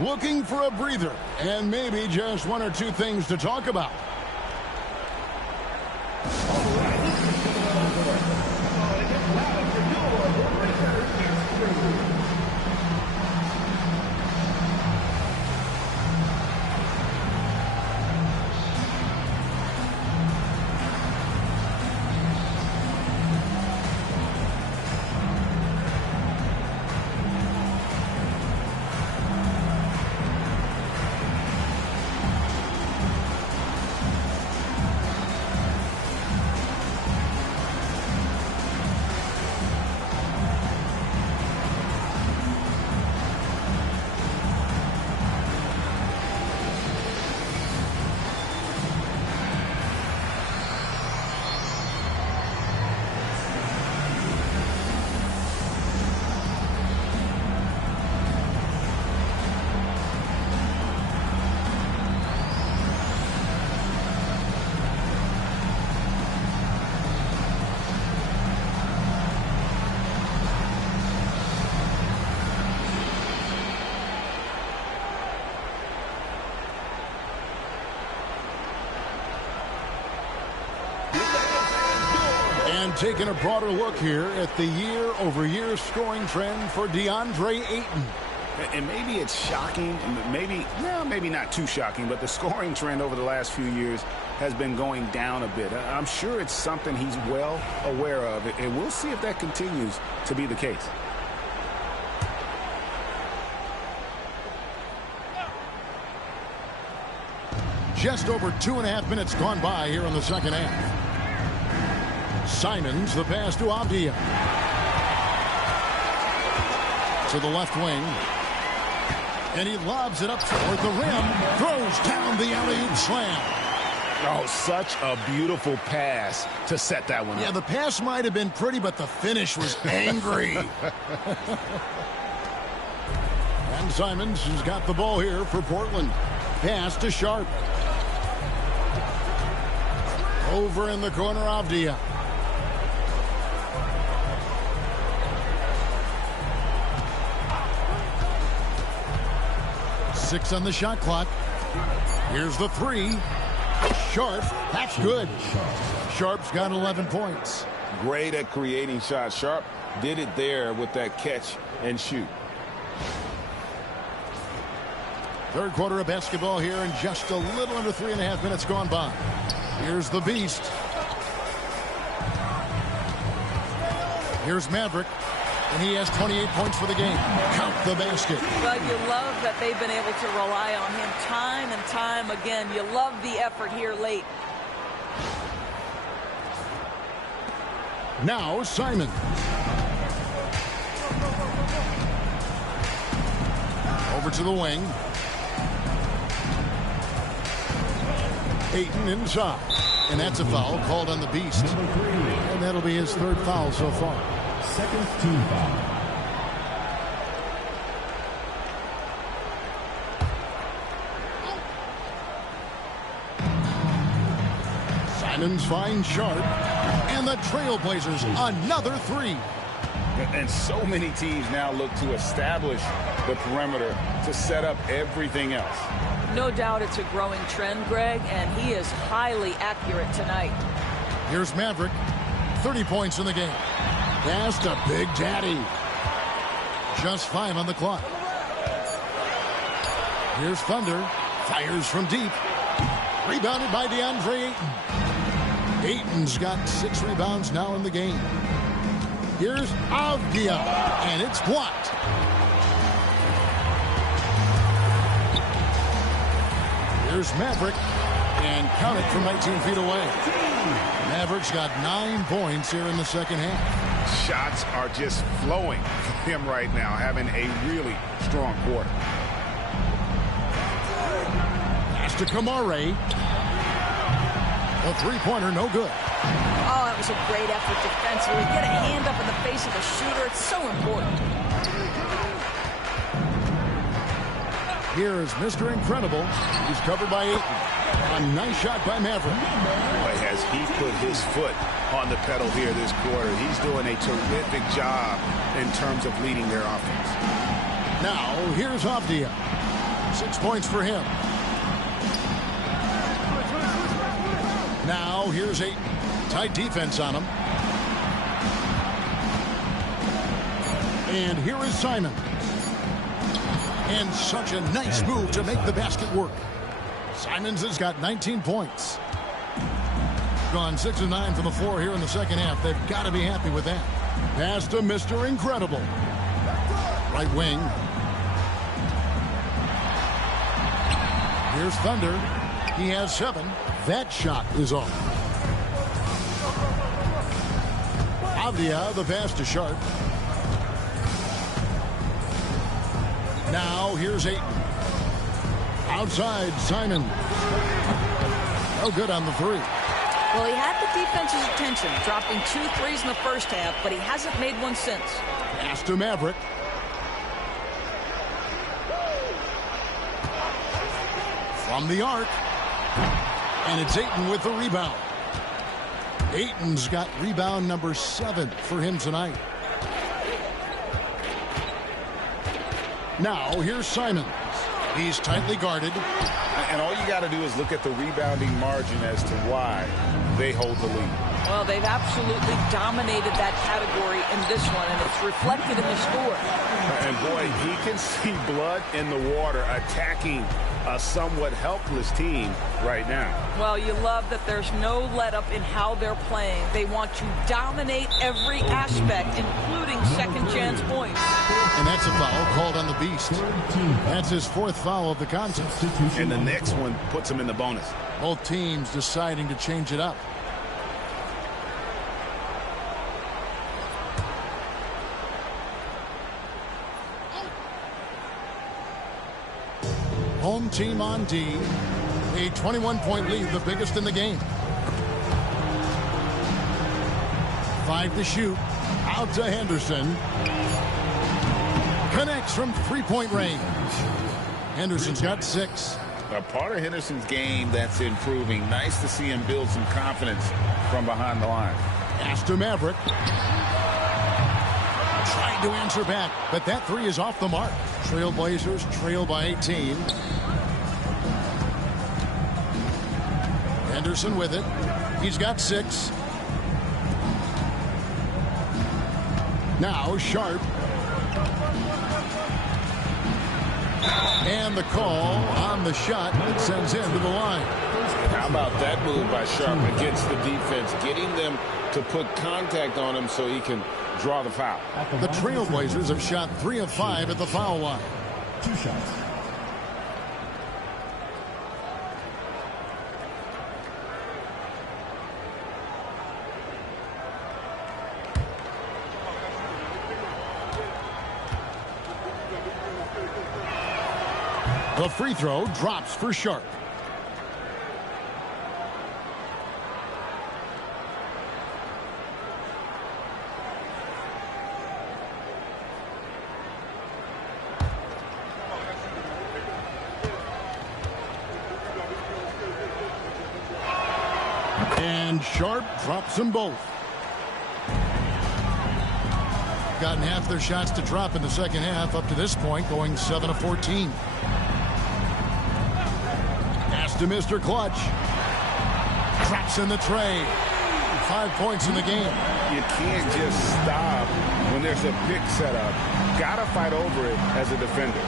Looking for a breather and maybe just 1 or 2 things to talk about. Taking a broader look here at the year-over-year scoring trend for DeAndre Ayton. And maybe it's shocking, maybe not too shocking, but the scoring trend over the last few years has been going down a bit. I'm sure it's something he's well aware of, and we'll see if that continues to be the case. Just over 2.5 minutes gone by here in the second half. Simons, the pass to Avdia. To the left wing. And he lobs it up toward the rim. Throws down the alley-oop slam. Oh, such a beautiful pass to set that one up. Yeah, the pass might have been pretty, but the finish was angry. And Simons has got the ball here for Portland. Pass to Sharp. Over in the corner, Avdia. Six on the shot clock. Here's the 3. Sharp. That's good. Sharp's got 11 points. Great at creating shots. Sharp did it there with that catch and shoot. Third quarter of basketball here, and just a little under 3.5 minutes gone by. Here's the Beast. Here's Maverick. And he has 28 points for the game. Count the basket. Well, you love that they've been able to rely on him time and time again. You love the effort here late. Now Simon. Over to the wing. Ayton inside. And that's a foul called on the Beast. And that'll be his 3rd foul so far. Second team foul. Simons finds Sharp. And the Trailblazers, another 3. And so many teams now look to establish the perimeter to set up everything else. No doubt it's a growing trend, Greg, and he is highly accurate tonight. Here's Maverick. 30 points in the game. Pass to Big Daddy. Just 5 on the clock. Here's Thunder. Fires from deep. Rebounded by DeAndre Ayton. Ayton's got 6 rebounds now in the game. Here's Avdia. And it's blocked. Here's Maverick. And count it from 19 feet away. Maverick's got 9 points here in the second half. Shots are just flowing for him right now, having a really strong quarter. Pass to Kamare. A three-pointer, no good. Oh, that was a great effort defensively. Get a hand up in the face of the shooter. It's so important. Here is Mr. Incredible. He's covered by Ayton. A nice shot by Maverick. Boy, has he put his foot on the pedal here this quarter. He's doing a terrific job in terms of leading their offense. Now, here's Avdia. 6 points for him. Now, here's Ayton. Tight defense on him. And here is Simon. And such a nice move to make the basket work. Simons has got 19 points. Gone 6 of 9 from the floor here in the second half. They've got to be happy with that. Pass to Mr. Incredible. Right wing. Here's Thunder. He has 7. That shot is off. Avdia, the pass to Sharp. Now here's Ayton. Outside, Simon. No good on the three. Well, he had the defense's attention, dropping 2 threes in the first half, but he hasn't made one since. Pass to Maverick. From the arc. And it's Ayton with the rebound. Ayton's got rebound number 7 for him tonight. Now, here's Simons. He's tightly guarded. And all you got to do is look at the rebounding margin as to why they hold the lead. Well, they've absolutely dominated that category in this one, and it's reflected in the score. And, boy, he can see blood in the water attacking a somewhat helpless team right now. Well, you love that there's no let-up in how they're playing. They want to dominate every aspect, including second-chance points. And that's a foul called on the Beast. That's his 4th foul of the contest. And the next one puts him in the bonus. Both teams deciding to change it up. Home team on D. A 21-point lead, the biggest in the game. 5 to shoot. Out to Henderson. Connects from three-point range. Henderson's got 6. A part of Henderson's game that's improving. Nice to see him build some confidence from behind the line. Pass to Maverick. Tried to answer back, but that 3 is off the mark. Trailblazers trail by 18. Henderson with it. He's got 6. Now Sharp. And the call on the shot that sends him to the line. How about that move by Sharp against the defense, getting them to put contact on him so he can draw the foul. The Trailblazers have shot 3 of 5 at the foul line. 2 shots. The free throw drops for Sharp. And Sharp drops them both. Gotten half their shots to drop in the second half up to this point, going 7 of 14. Pass to Mr. Clutch. Drops in the tray. 5 points in the game. You can't just stop when there's a pick set up. Gotta fight over it as a defender.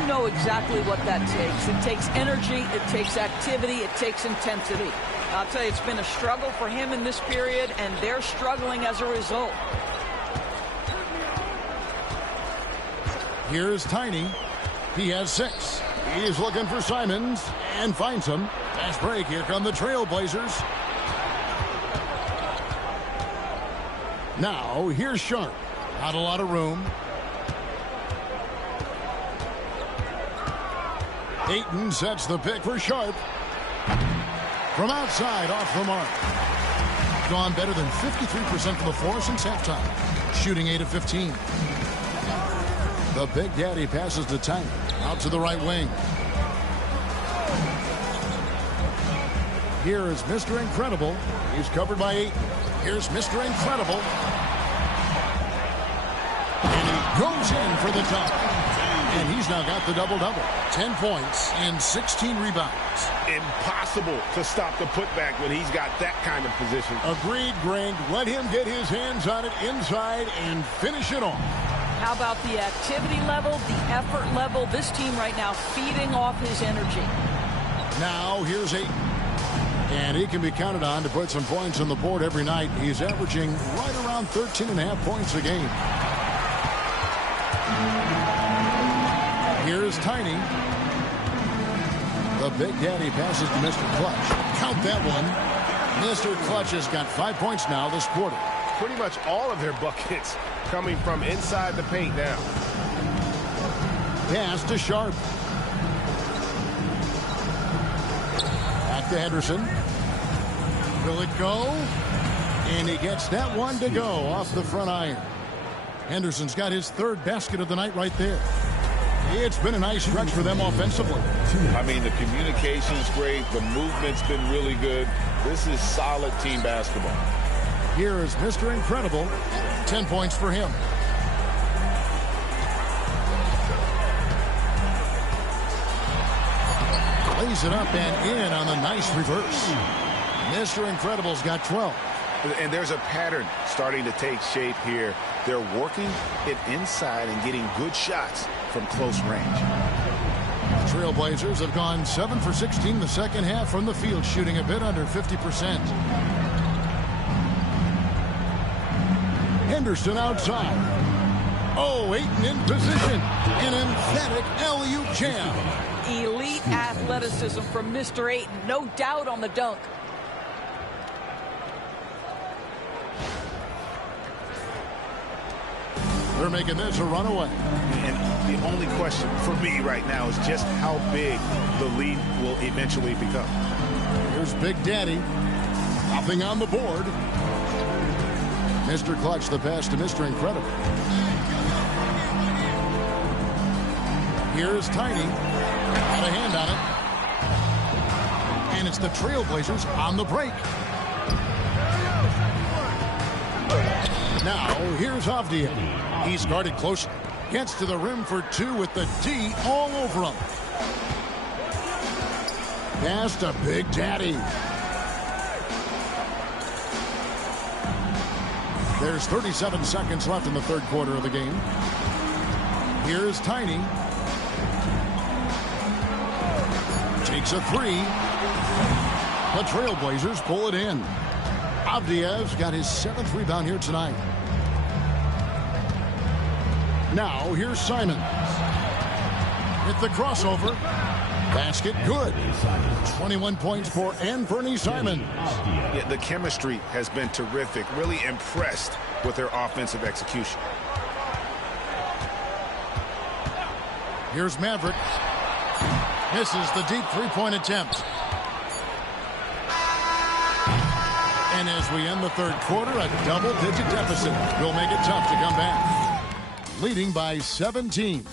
You know exactly what that takes. It takes energy, it takes activity, it takes intensity. I'll tell you, it's been a struggle for him in this period, and they're struggling as a result. Here's Tiny. He has 6. He's looking for Simons and finds him. Fast break. Here come the Trailblazers. Now, here's Sharp. Not a lot of room. Ayton sets the pick for Sharp. From outside, off the mark. Gone better than 53% from the floor since halftime. Shooting 8 of 15. The Big Daddy passes to Tiny. Out to the right wing. Here is Mr. Incredible. He's covered by 8. Here's Mr. Incredible. And he goes in for the dunk. And he's now got the double-double. 10 points and 16 rebounds. Impossible to stop the putback when he's got that kind of position. Agreed, Greg. Let him get his hands on it inside and finish it off. How about the activity level, the effort level? This team right now feeding off his energy. Now here's Ayton. And he can be counted on to put some points on the board every night. He's averaging right around 13.5 points a game. Here's Tiny. The Big Daddy passes to Mr. Clutch. Count that one. Mr. Clutch has got 5 points now this quarter. Pretty much all of their buckets coming from inside the paint now. Pass to Sharp. Back to Henderson. Will it go? And he gets that one to go off the front iron. Henderson's got his 3rd basket of the night right there. It's been a nice stretch for them offensively. I mean, the communication's great. The movement's been really good. This is solid team basketball. Here is Mr. Incredible. 10 points for him. Lays it up and in on the nice reverse. Mr. Incredible's got 12. And there's a pattern starting to take shape here. They're working it inside and getting good shots from close range. Trailblazers have gone 7 for 16 the second half from the field, shooting a bit under 50%. Henderson outside. Oh, Ayton in position. An emphatic alley-oop jam. Elite athleticism from Mr. Ayton. No doubt on the dunk. They're making this a runaway. And the only question for me right now is just how big the lead will eventually become. Here's Big Daddy. Nothing on the board. Mr. Clutch, the pass to Mr. Incredible. Here's Tiny. Got a hand on it. And it's the Trailblazers on the break. Now, here's Avdia. He's guarded closely. Gets to the rim for 2 with the D all over him. Pass to Big Daddy. There's 37 seconds left in the 3rd quarter of the game. Here's Tiny. Takes a 3. The Trailblazers pull it in. Avdia's got his 7th rebound here tonight. Now, here's Simons. Hit the crossover. Basket good. 21 points for Anthony Simons. Yeah, the chemistry has been terrific. Really impressed with their offensive execution. Here's Maverick. Misses the deep 3-point attempt. And as we end the 3rd quarter, a double-digit deficit will make it tough to come back. Leading by 17.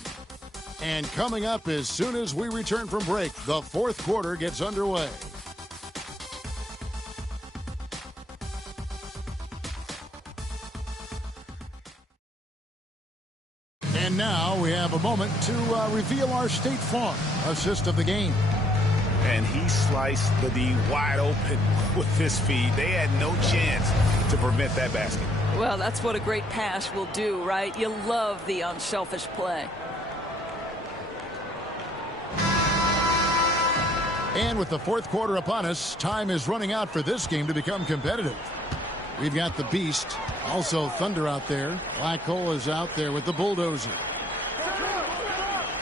And coming up as soon as we return from break, the 4th quarter gets underway. And now we have a moment to reveal our State Farm assist of the game. And he sliced the D wide open with his feet. They had no chance to prevent that basket. Well, that's what a great pass will do, right? You love the unselfish play. And with the 4th quarter upon us, time is running out for this game to become competitive. We've got the Beast, also Thunder out there. Black Hole is out there with the bulldozer.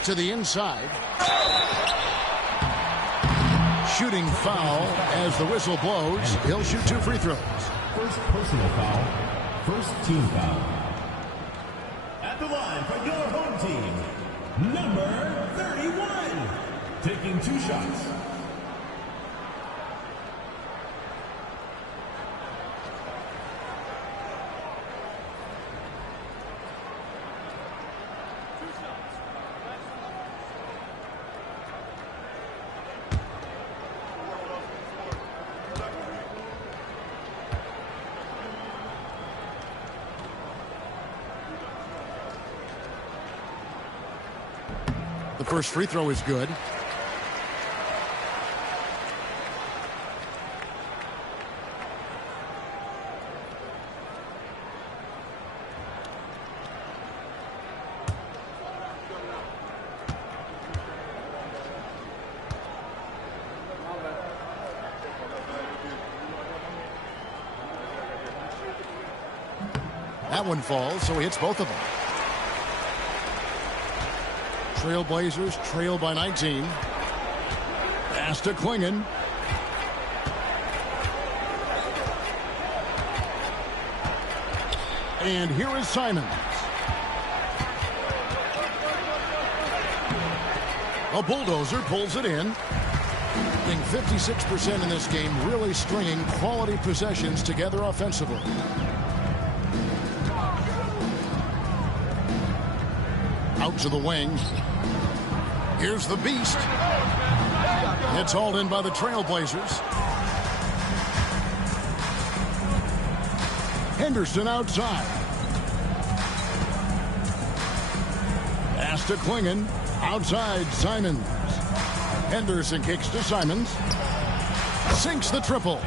To the inside. Shooting foul as the whistle blows. He'll shoot 2 free throws. First personal foul. First team foul. At the line for your home team, number 31. Taking 2 shots. The first free throw is good. That one falls, so he hits both of them. Trailblazers trail by 19. Pass to Klingon. And here is Simons. A bulldozer pulls it in. I think 56% in this game, really stringing quality possessions together offensively. Out to the wing. Here's the beast. It's hauled in by the Trailblazers. Henderson outside. Pass to Klingon. Outside, Simons. Henderson kicks to Simons. Sinks the triple.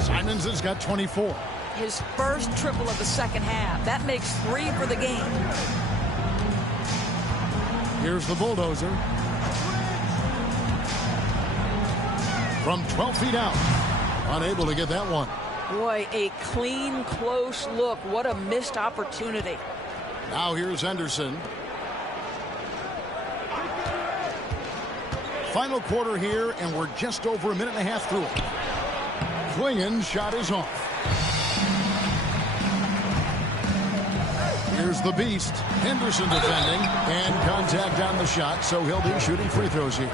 Simons has got 24. His first triple of the second half. That makes 3 for the game. Here's the bulldozer. From 12 feet out. Unable to get that one. Boy, a clean, close look. What a missed opportunity. Now here's Henderson. Final quarter here, and we're just over a minute and a half through it. Klingon's shot is off. Here's the beast. Henderson defending, and contact on the shot, so he'll be shooting free throws here.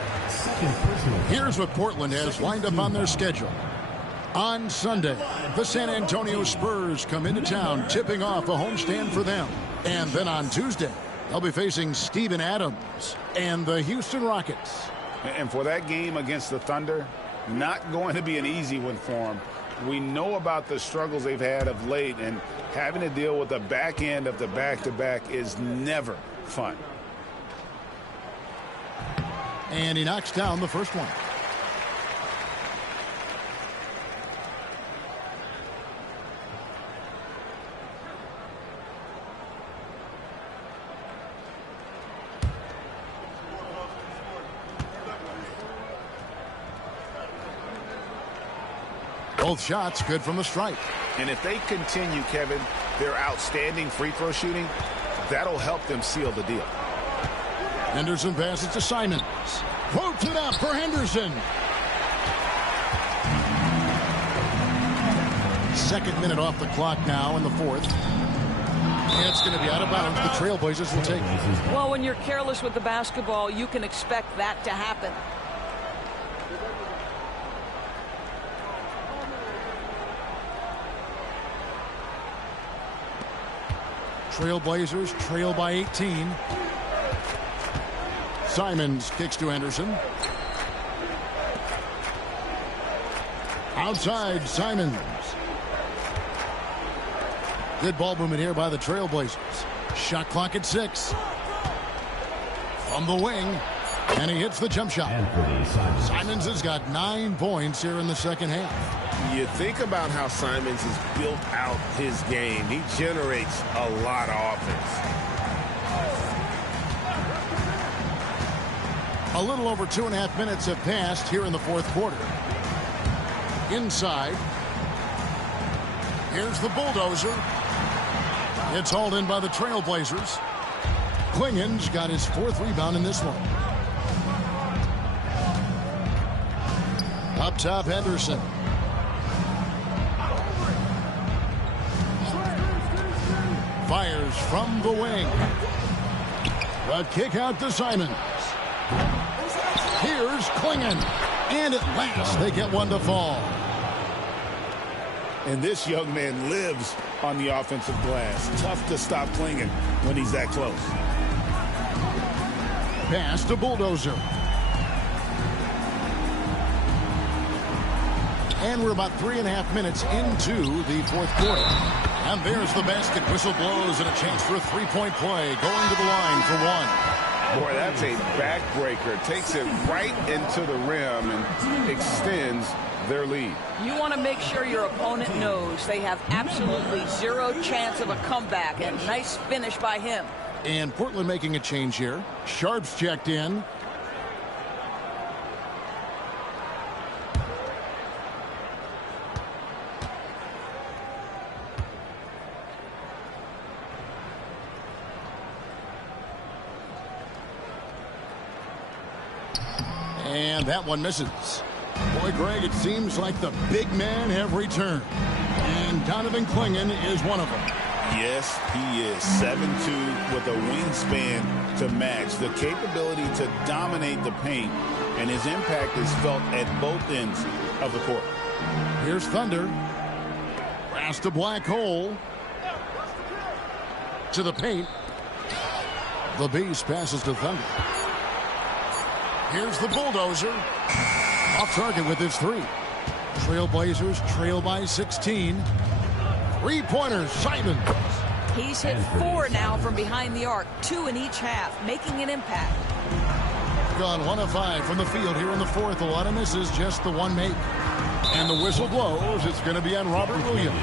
Here's what Portland has lined up on their schedule. On Sunday, the San Antonio Spurs come into town, tipping off a homestand for them. And then on Tuesday, they'll be facing Steven Adams and the Houston Rockets. And for that game against the Thunder, not going to be an easy one for them. We know about the struggles they've had of late, and having to deal with the back end of the back-to-back is never fun. And he knocks down the first one. Both shots good from the stripe. And if they continue, Kevin, their outstanding free throw shooting, that'll help them seal the deal. Henderson passes to Simons. Quotes it up for Henderson. Second minute off the clock now in the fourth. It's going to be out of bounds. The Trailblazers will take it. Well, when you're careless with the basketball, you can expect that to happen. Trailblazers trail by 18. Simons kicks to Henderson. Outside, Simons. Good ball movement here by the Trailblazers. Shot clock at 6. From the wing, and he hits the jump shot. Simons has got 9 points here in the second half. You think about how Simons has built out his game. He generates a lot of offense. A little over 2.5 minutes have passed here in the fourth quarter. Inside. Here's the bulldozer. It's hauled in by the Trailblazers. Klingon's got his 4th rebound in this one. Up top, Henderson. Fires from the wing. The kick out to Simons. Here's Klingon. And at last, they get one to fall. And this young man lives on the offensive glass. Tough to stop Klingon when he's that close. Pass to bulldozer. And we're about 3.5 minutes into the fourth quarter. And there's the basket. Whistle blows and a chance for a 3-point play. Going to the line for one. Boy, that's a backbreaker. Takes it right into the rim and extends their lead. You want to make sure your opponent knows they have absolutely zero chance of a comeback, and nice finish by him. And Portland making a change here. Sharp's checked in. And that one misses. Boy, Greg, it seems like the big men have returned. And Donovan Clingan is one of them. Yes, he is. 7'2" with a wingspan to match. The capability to dominate the paint, and his impact is felt at both ends of the court. Here's Thunder. Past the black hole. To the paint. The Beast passes to Thunder. Here's the bulldozer. Off target with his three. Trailblazers trail by 16. Three-pointers, Simon. He's hit 4 now from behind the arc, 2 in each half, making an impact. Gone 1 of 5 from the field here in the fourth. A lot of misses, just the one make. And the whistle blows. It's going to be on Robert Williams.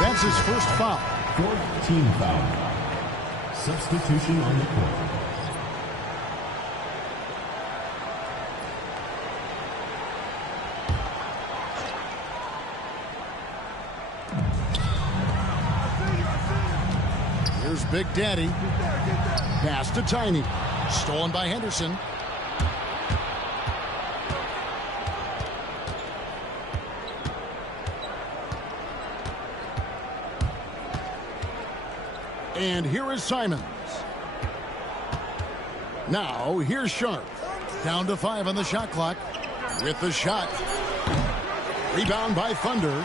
That's his first foul. 4th team foul. Substitution on the court. Here's Big Daddy. Pass to Tiny. Stolen by Henderson. And here is Simons. Now, here's Sharp. Down to 5 on the shot clock. With the shot. Rebound by Thunder.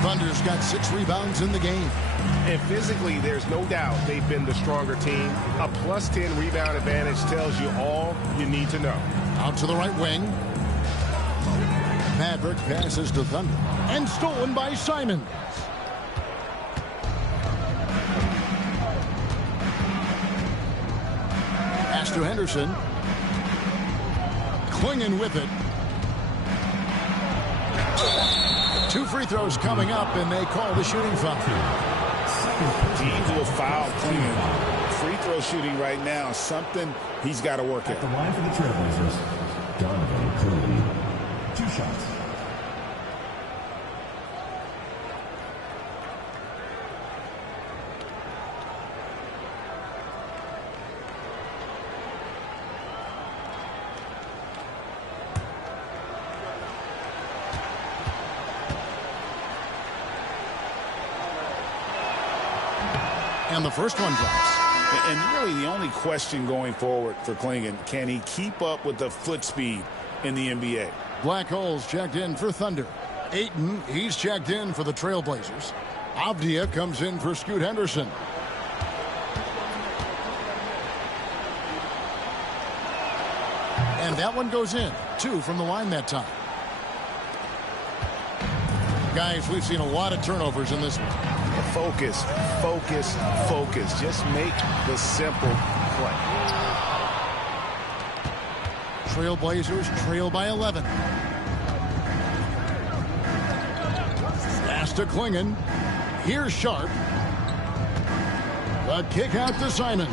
Thunder's got 6 rebounds in the game. And physically, there's no doubt they've been the stronger team. A +10 rebound advantage tells you all you need to know. Out to the right wing. Maverick passes to Thunder. And stolen by Simons. Pass to Henderson. Clingan with it. 2 free throws coming up, and they call the shooting foul. Teams will foul Clingan. Free throw shooting right now, something he's got to work at. The line for the Trailblazers, Donovan Clingan. 2 shots. And the first one drops. And really the only question going forward for Clingan, can he keep up with the foot speed in the NBA? Black Hole's checked in for Thunder. Ayton, he's checked in for the Trailblazers. Avdia comes in for Scoot Henderson. And that one goes in. 2 from the line that time. Guys, we've seen a lot of turnovers in this one. Focus, focus, focus. Just make the simple play. Trailblazers trail by 11. Pass to Clingan. Here's Sharp. The kick out to Simons.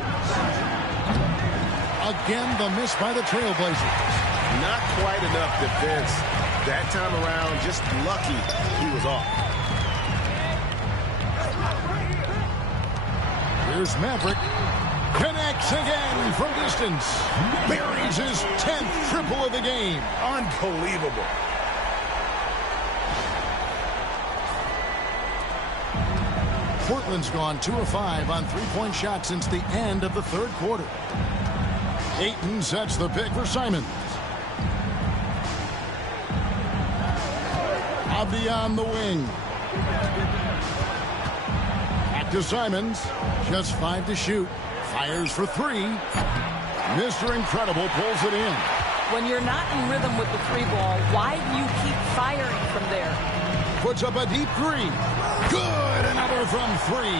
Again, the miss by the Trailblazers. Not quite enough defense. That time around, just lucky he was off. Here's Maverick. Connects again from distance. Buries his 10th triple of the game. Unbelievable. Portland's gone 2 of 5 on 3-point shots since the end of the third quarter. Ayton sets the pick for Simons. Avdia on the wing. Back to Simons. Just 5 to shoot. Fires for 3. Mr. Incredible pulls it in. When you're not in rhythm with the 3 ball, why do you keep firing from there? puts up a deep three. Good, another from three.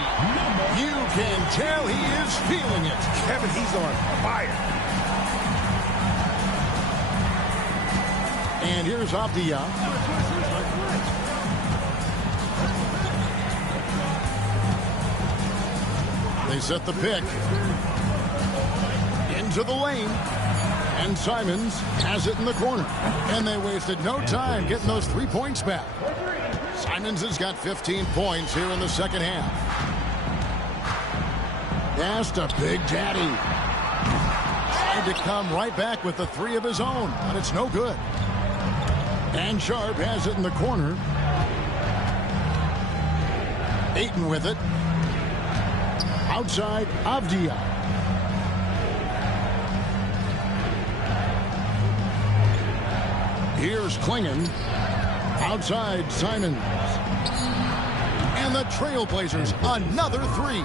You can tell he is feeling it. Kevin, he's on fire. And here's Abdia. They set the pick. Into the lane. And Simons has it in the corner. And they wasted no time getting those 3 points back. Simons has got 15 points here in the second half. Pass to Big Daddy. Tried to come right back with the three of his own, but it's no good. And Sharp has it in the corner. Ayton with it. Outside, Avdia. Here's Klingon. Outside, Simons. And the Trailblazers, another three.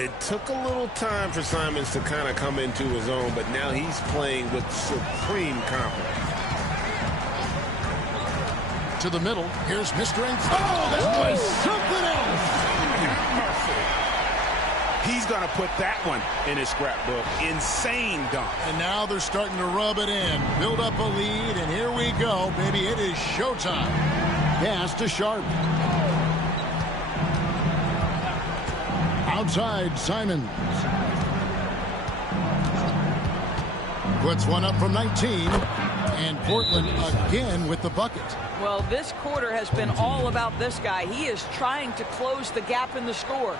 It took a little time for Simons to kind of come into his own, but now he's playing with supreme confidence. To the middle. Here's Mr. Ink. Oh, that was something else. He's going to put that one in his scrapbook. Insane dunk. And now they're starting to rub it in. Build up a lead, and here we go, baby. It is showtime. Pass to Sharp. Outside, Simons. Puts one up from 19. And Portland again with the bucket. Well, this quarter has been all about this guy. He is trying to close the gap in the score.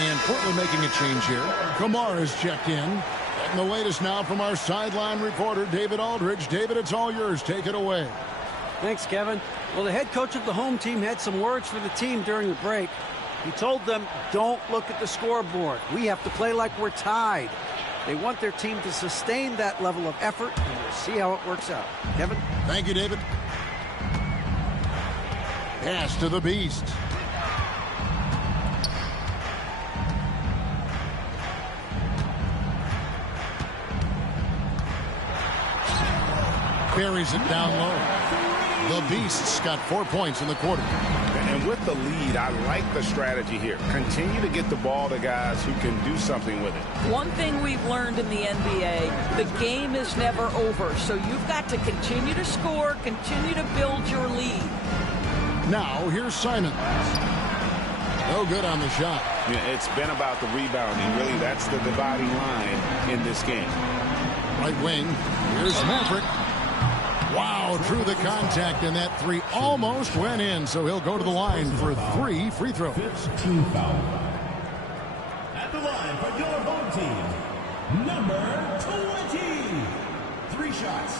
And Portland making a change here. Kamara is checked in. Getting the latest now from our sideline reporter, David Aldridge. David, it's all yours. Take it away. Thanks, Kevin. Well, the head coach of the home team had some words for the team during the break. He told them, don't look at the scoreboard. We have to play like we're tied. They want their team to sustain that level of effort, and we'll see how it works out. Kevin? Thank you, David. Pass to the Beast. Buries it down low. The Beast's got 4 points in the quarter. And with the lead, I like the strategy here. Continue to get the ball to guys who can do something with it. One thing we've learned in the NBA, the game is never over. So you've got to continue to score, continue to build your lead. Now, here's Simons. No good on the shot. Yeah, it's been about the rebounding. Really, that's the dividing line in this game. Right wing. Here's Maverick. Wow, through the contact, and that three almost went in, so he'll go to the line for 3 free throws. 15 foul. At the line for your home team, number 20. 3 shots.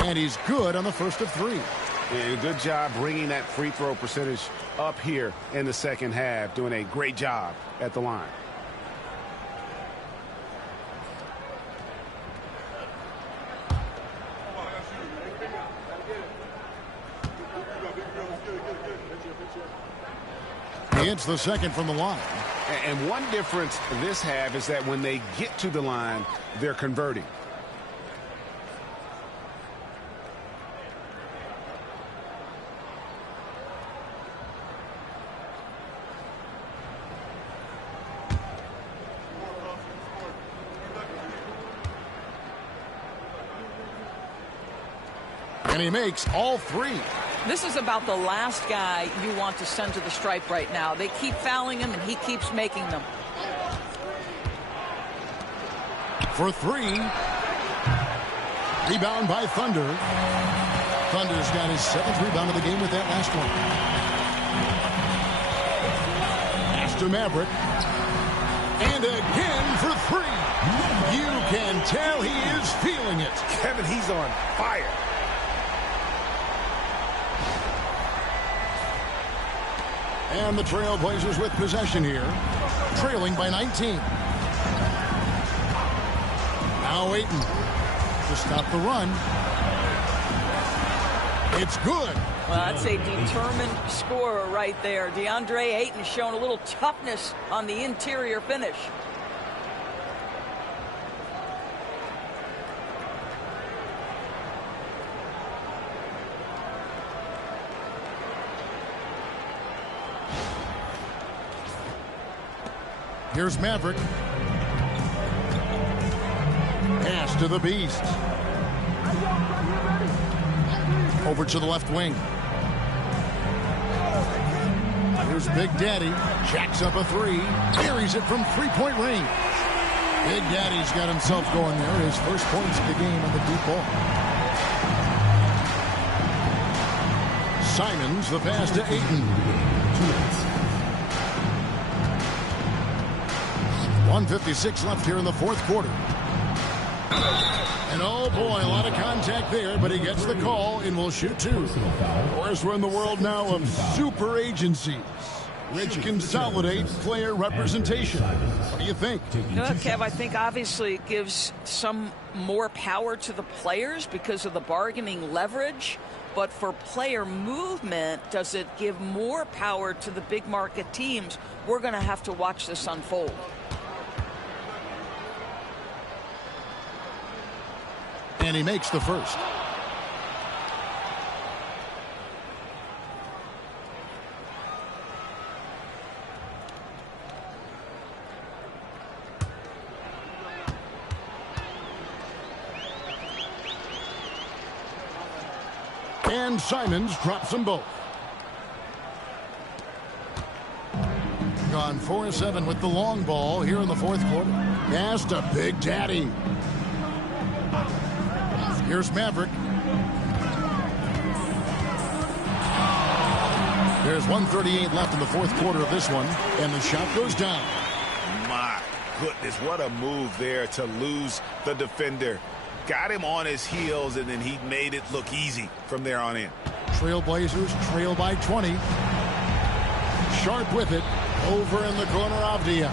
And he's good on the first of 3. And a good job bringing that free throw percentage up here in the second half, doing a great job at the line. He hits the second from the line. And one difference this half is that when they get to the line, they're converting. And he makes all three. This is about the last guy you want to send to the stripe right now. They keep fouling him, and he keeps making them. For three. Rebound by Thunder. Thunder's got his 7th rebound of the game with that last one. Pass to Maverick. And again for three. You can tell he is feeling it. Kevin, he's on fire. And the Trailblazers with possession here, trailing by 19. Now Ayton to stop the run. It's good. Well, that's a determined scorer right there. DeAndre Ayton showing a little toughness on the interior finish. Here's Maverick. Pass to the Beast. Over to the left wing. Here's Big Daddy. Jacks up a three. Carries it from three-point range. Big Daddy's got himself going there. His first points of the game on the deep ball. Simons, the pass to Ayton. 1:56 left here in the fourth quarter. And oh boy, a lot of contact there, but he gets the call and will shoot two. Of course, we're in the world now of super agencies, which consolidate player representation. What do you think? Kev, I think obviously it gives some more power to the players because of the bargaining leverage. But for player movement, does it give more power to the big market teams? We're going to have to watch this unfold. And he makes the first. And Simons drops them both. Gone 4-7 with the long ball here in the fourth quarter. Pass to Big Daddy. Here's Maverick. There's 1:38 left in the fourth quarter of this one, and the shot goes down. My goodness, what a move there to lose the defender. Got him on his heels, and then he made it look easy from there on in. Trailblazers trail by 20. Sharp with it. Over in the corner, Avdia.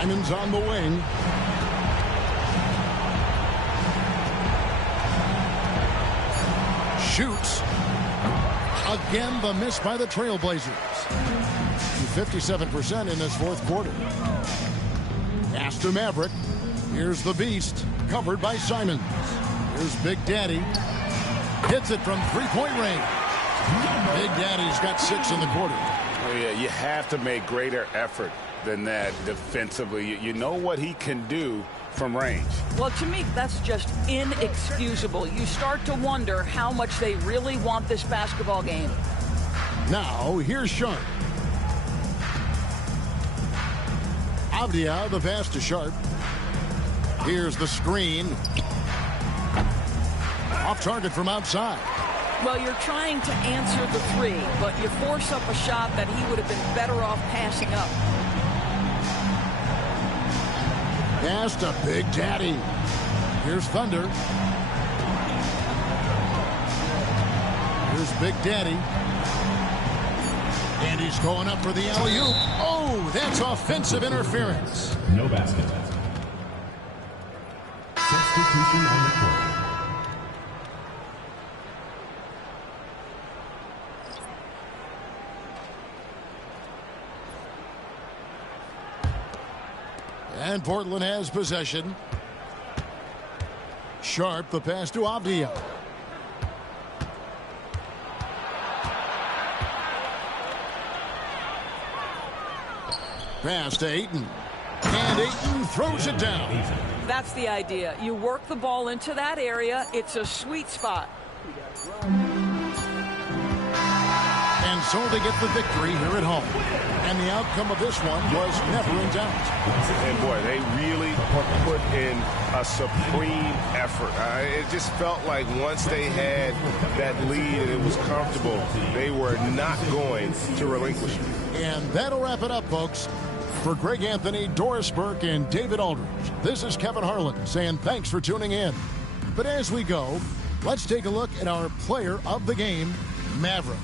Simons on the wing. Shoots. Again, the miss by the Trailblazers. 57% in this fourth quarter. Pass to Maverick. Here's the Beast, covered by Simons. Here's Big Daddy. Hits it from three-point range. Big Daddy's got 6 in the quarter. Oh, yeah, you have to make greater effort than that defensively. You know what he can do from range. Well, to me, that's just inexcusable. You start to wonder how much they really want this basketball game. Now, here's Sharp. Avdia, the pass to Sharp. Here's the screen. Off target from outside. Well, you're trying to answer the three, but you force up a shot that he would have been better off passing up. Pass to Big Daddy. Here's Thunder. Here's Big Daddy. And he's going up for the alley-oop. Oh, that's offensive interference. No basket. Substitution on the court. And Portland has possession. Sharp, the pass to Avdia. Pass to Ayton. And Ayton throws it down. That's the idea. You work the ball into that area. It's a sweet spot. And so they get the victory here at home. And the outcome of this one was never in doubt. And boy, they really put in a supreme effort. It just felt like once they had that lead and it was comfortable, they were not going to relinquish it. And that'll wrap it up, folks. For Greg Anthony, Doris Burke, and David Aldridge, this is Kevin Harlan saying thanks for tuning in. But as we go, let's take a look at our player of the game, Maverick.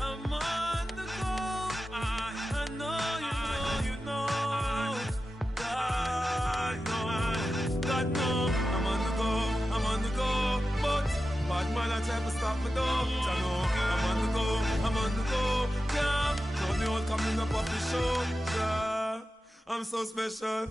I'm on the go. I know you know. God know. I'm on the go. But bad man I try to stop me though. I know I'm on the go. Yeah, told me all coming up off the show. Yeah. I'm so special.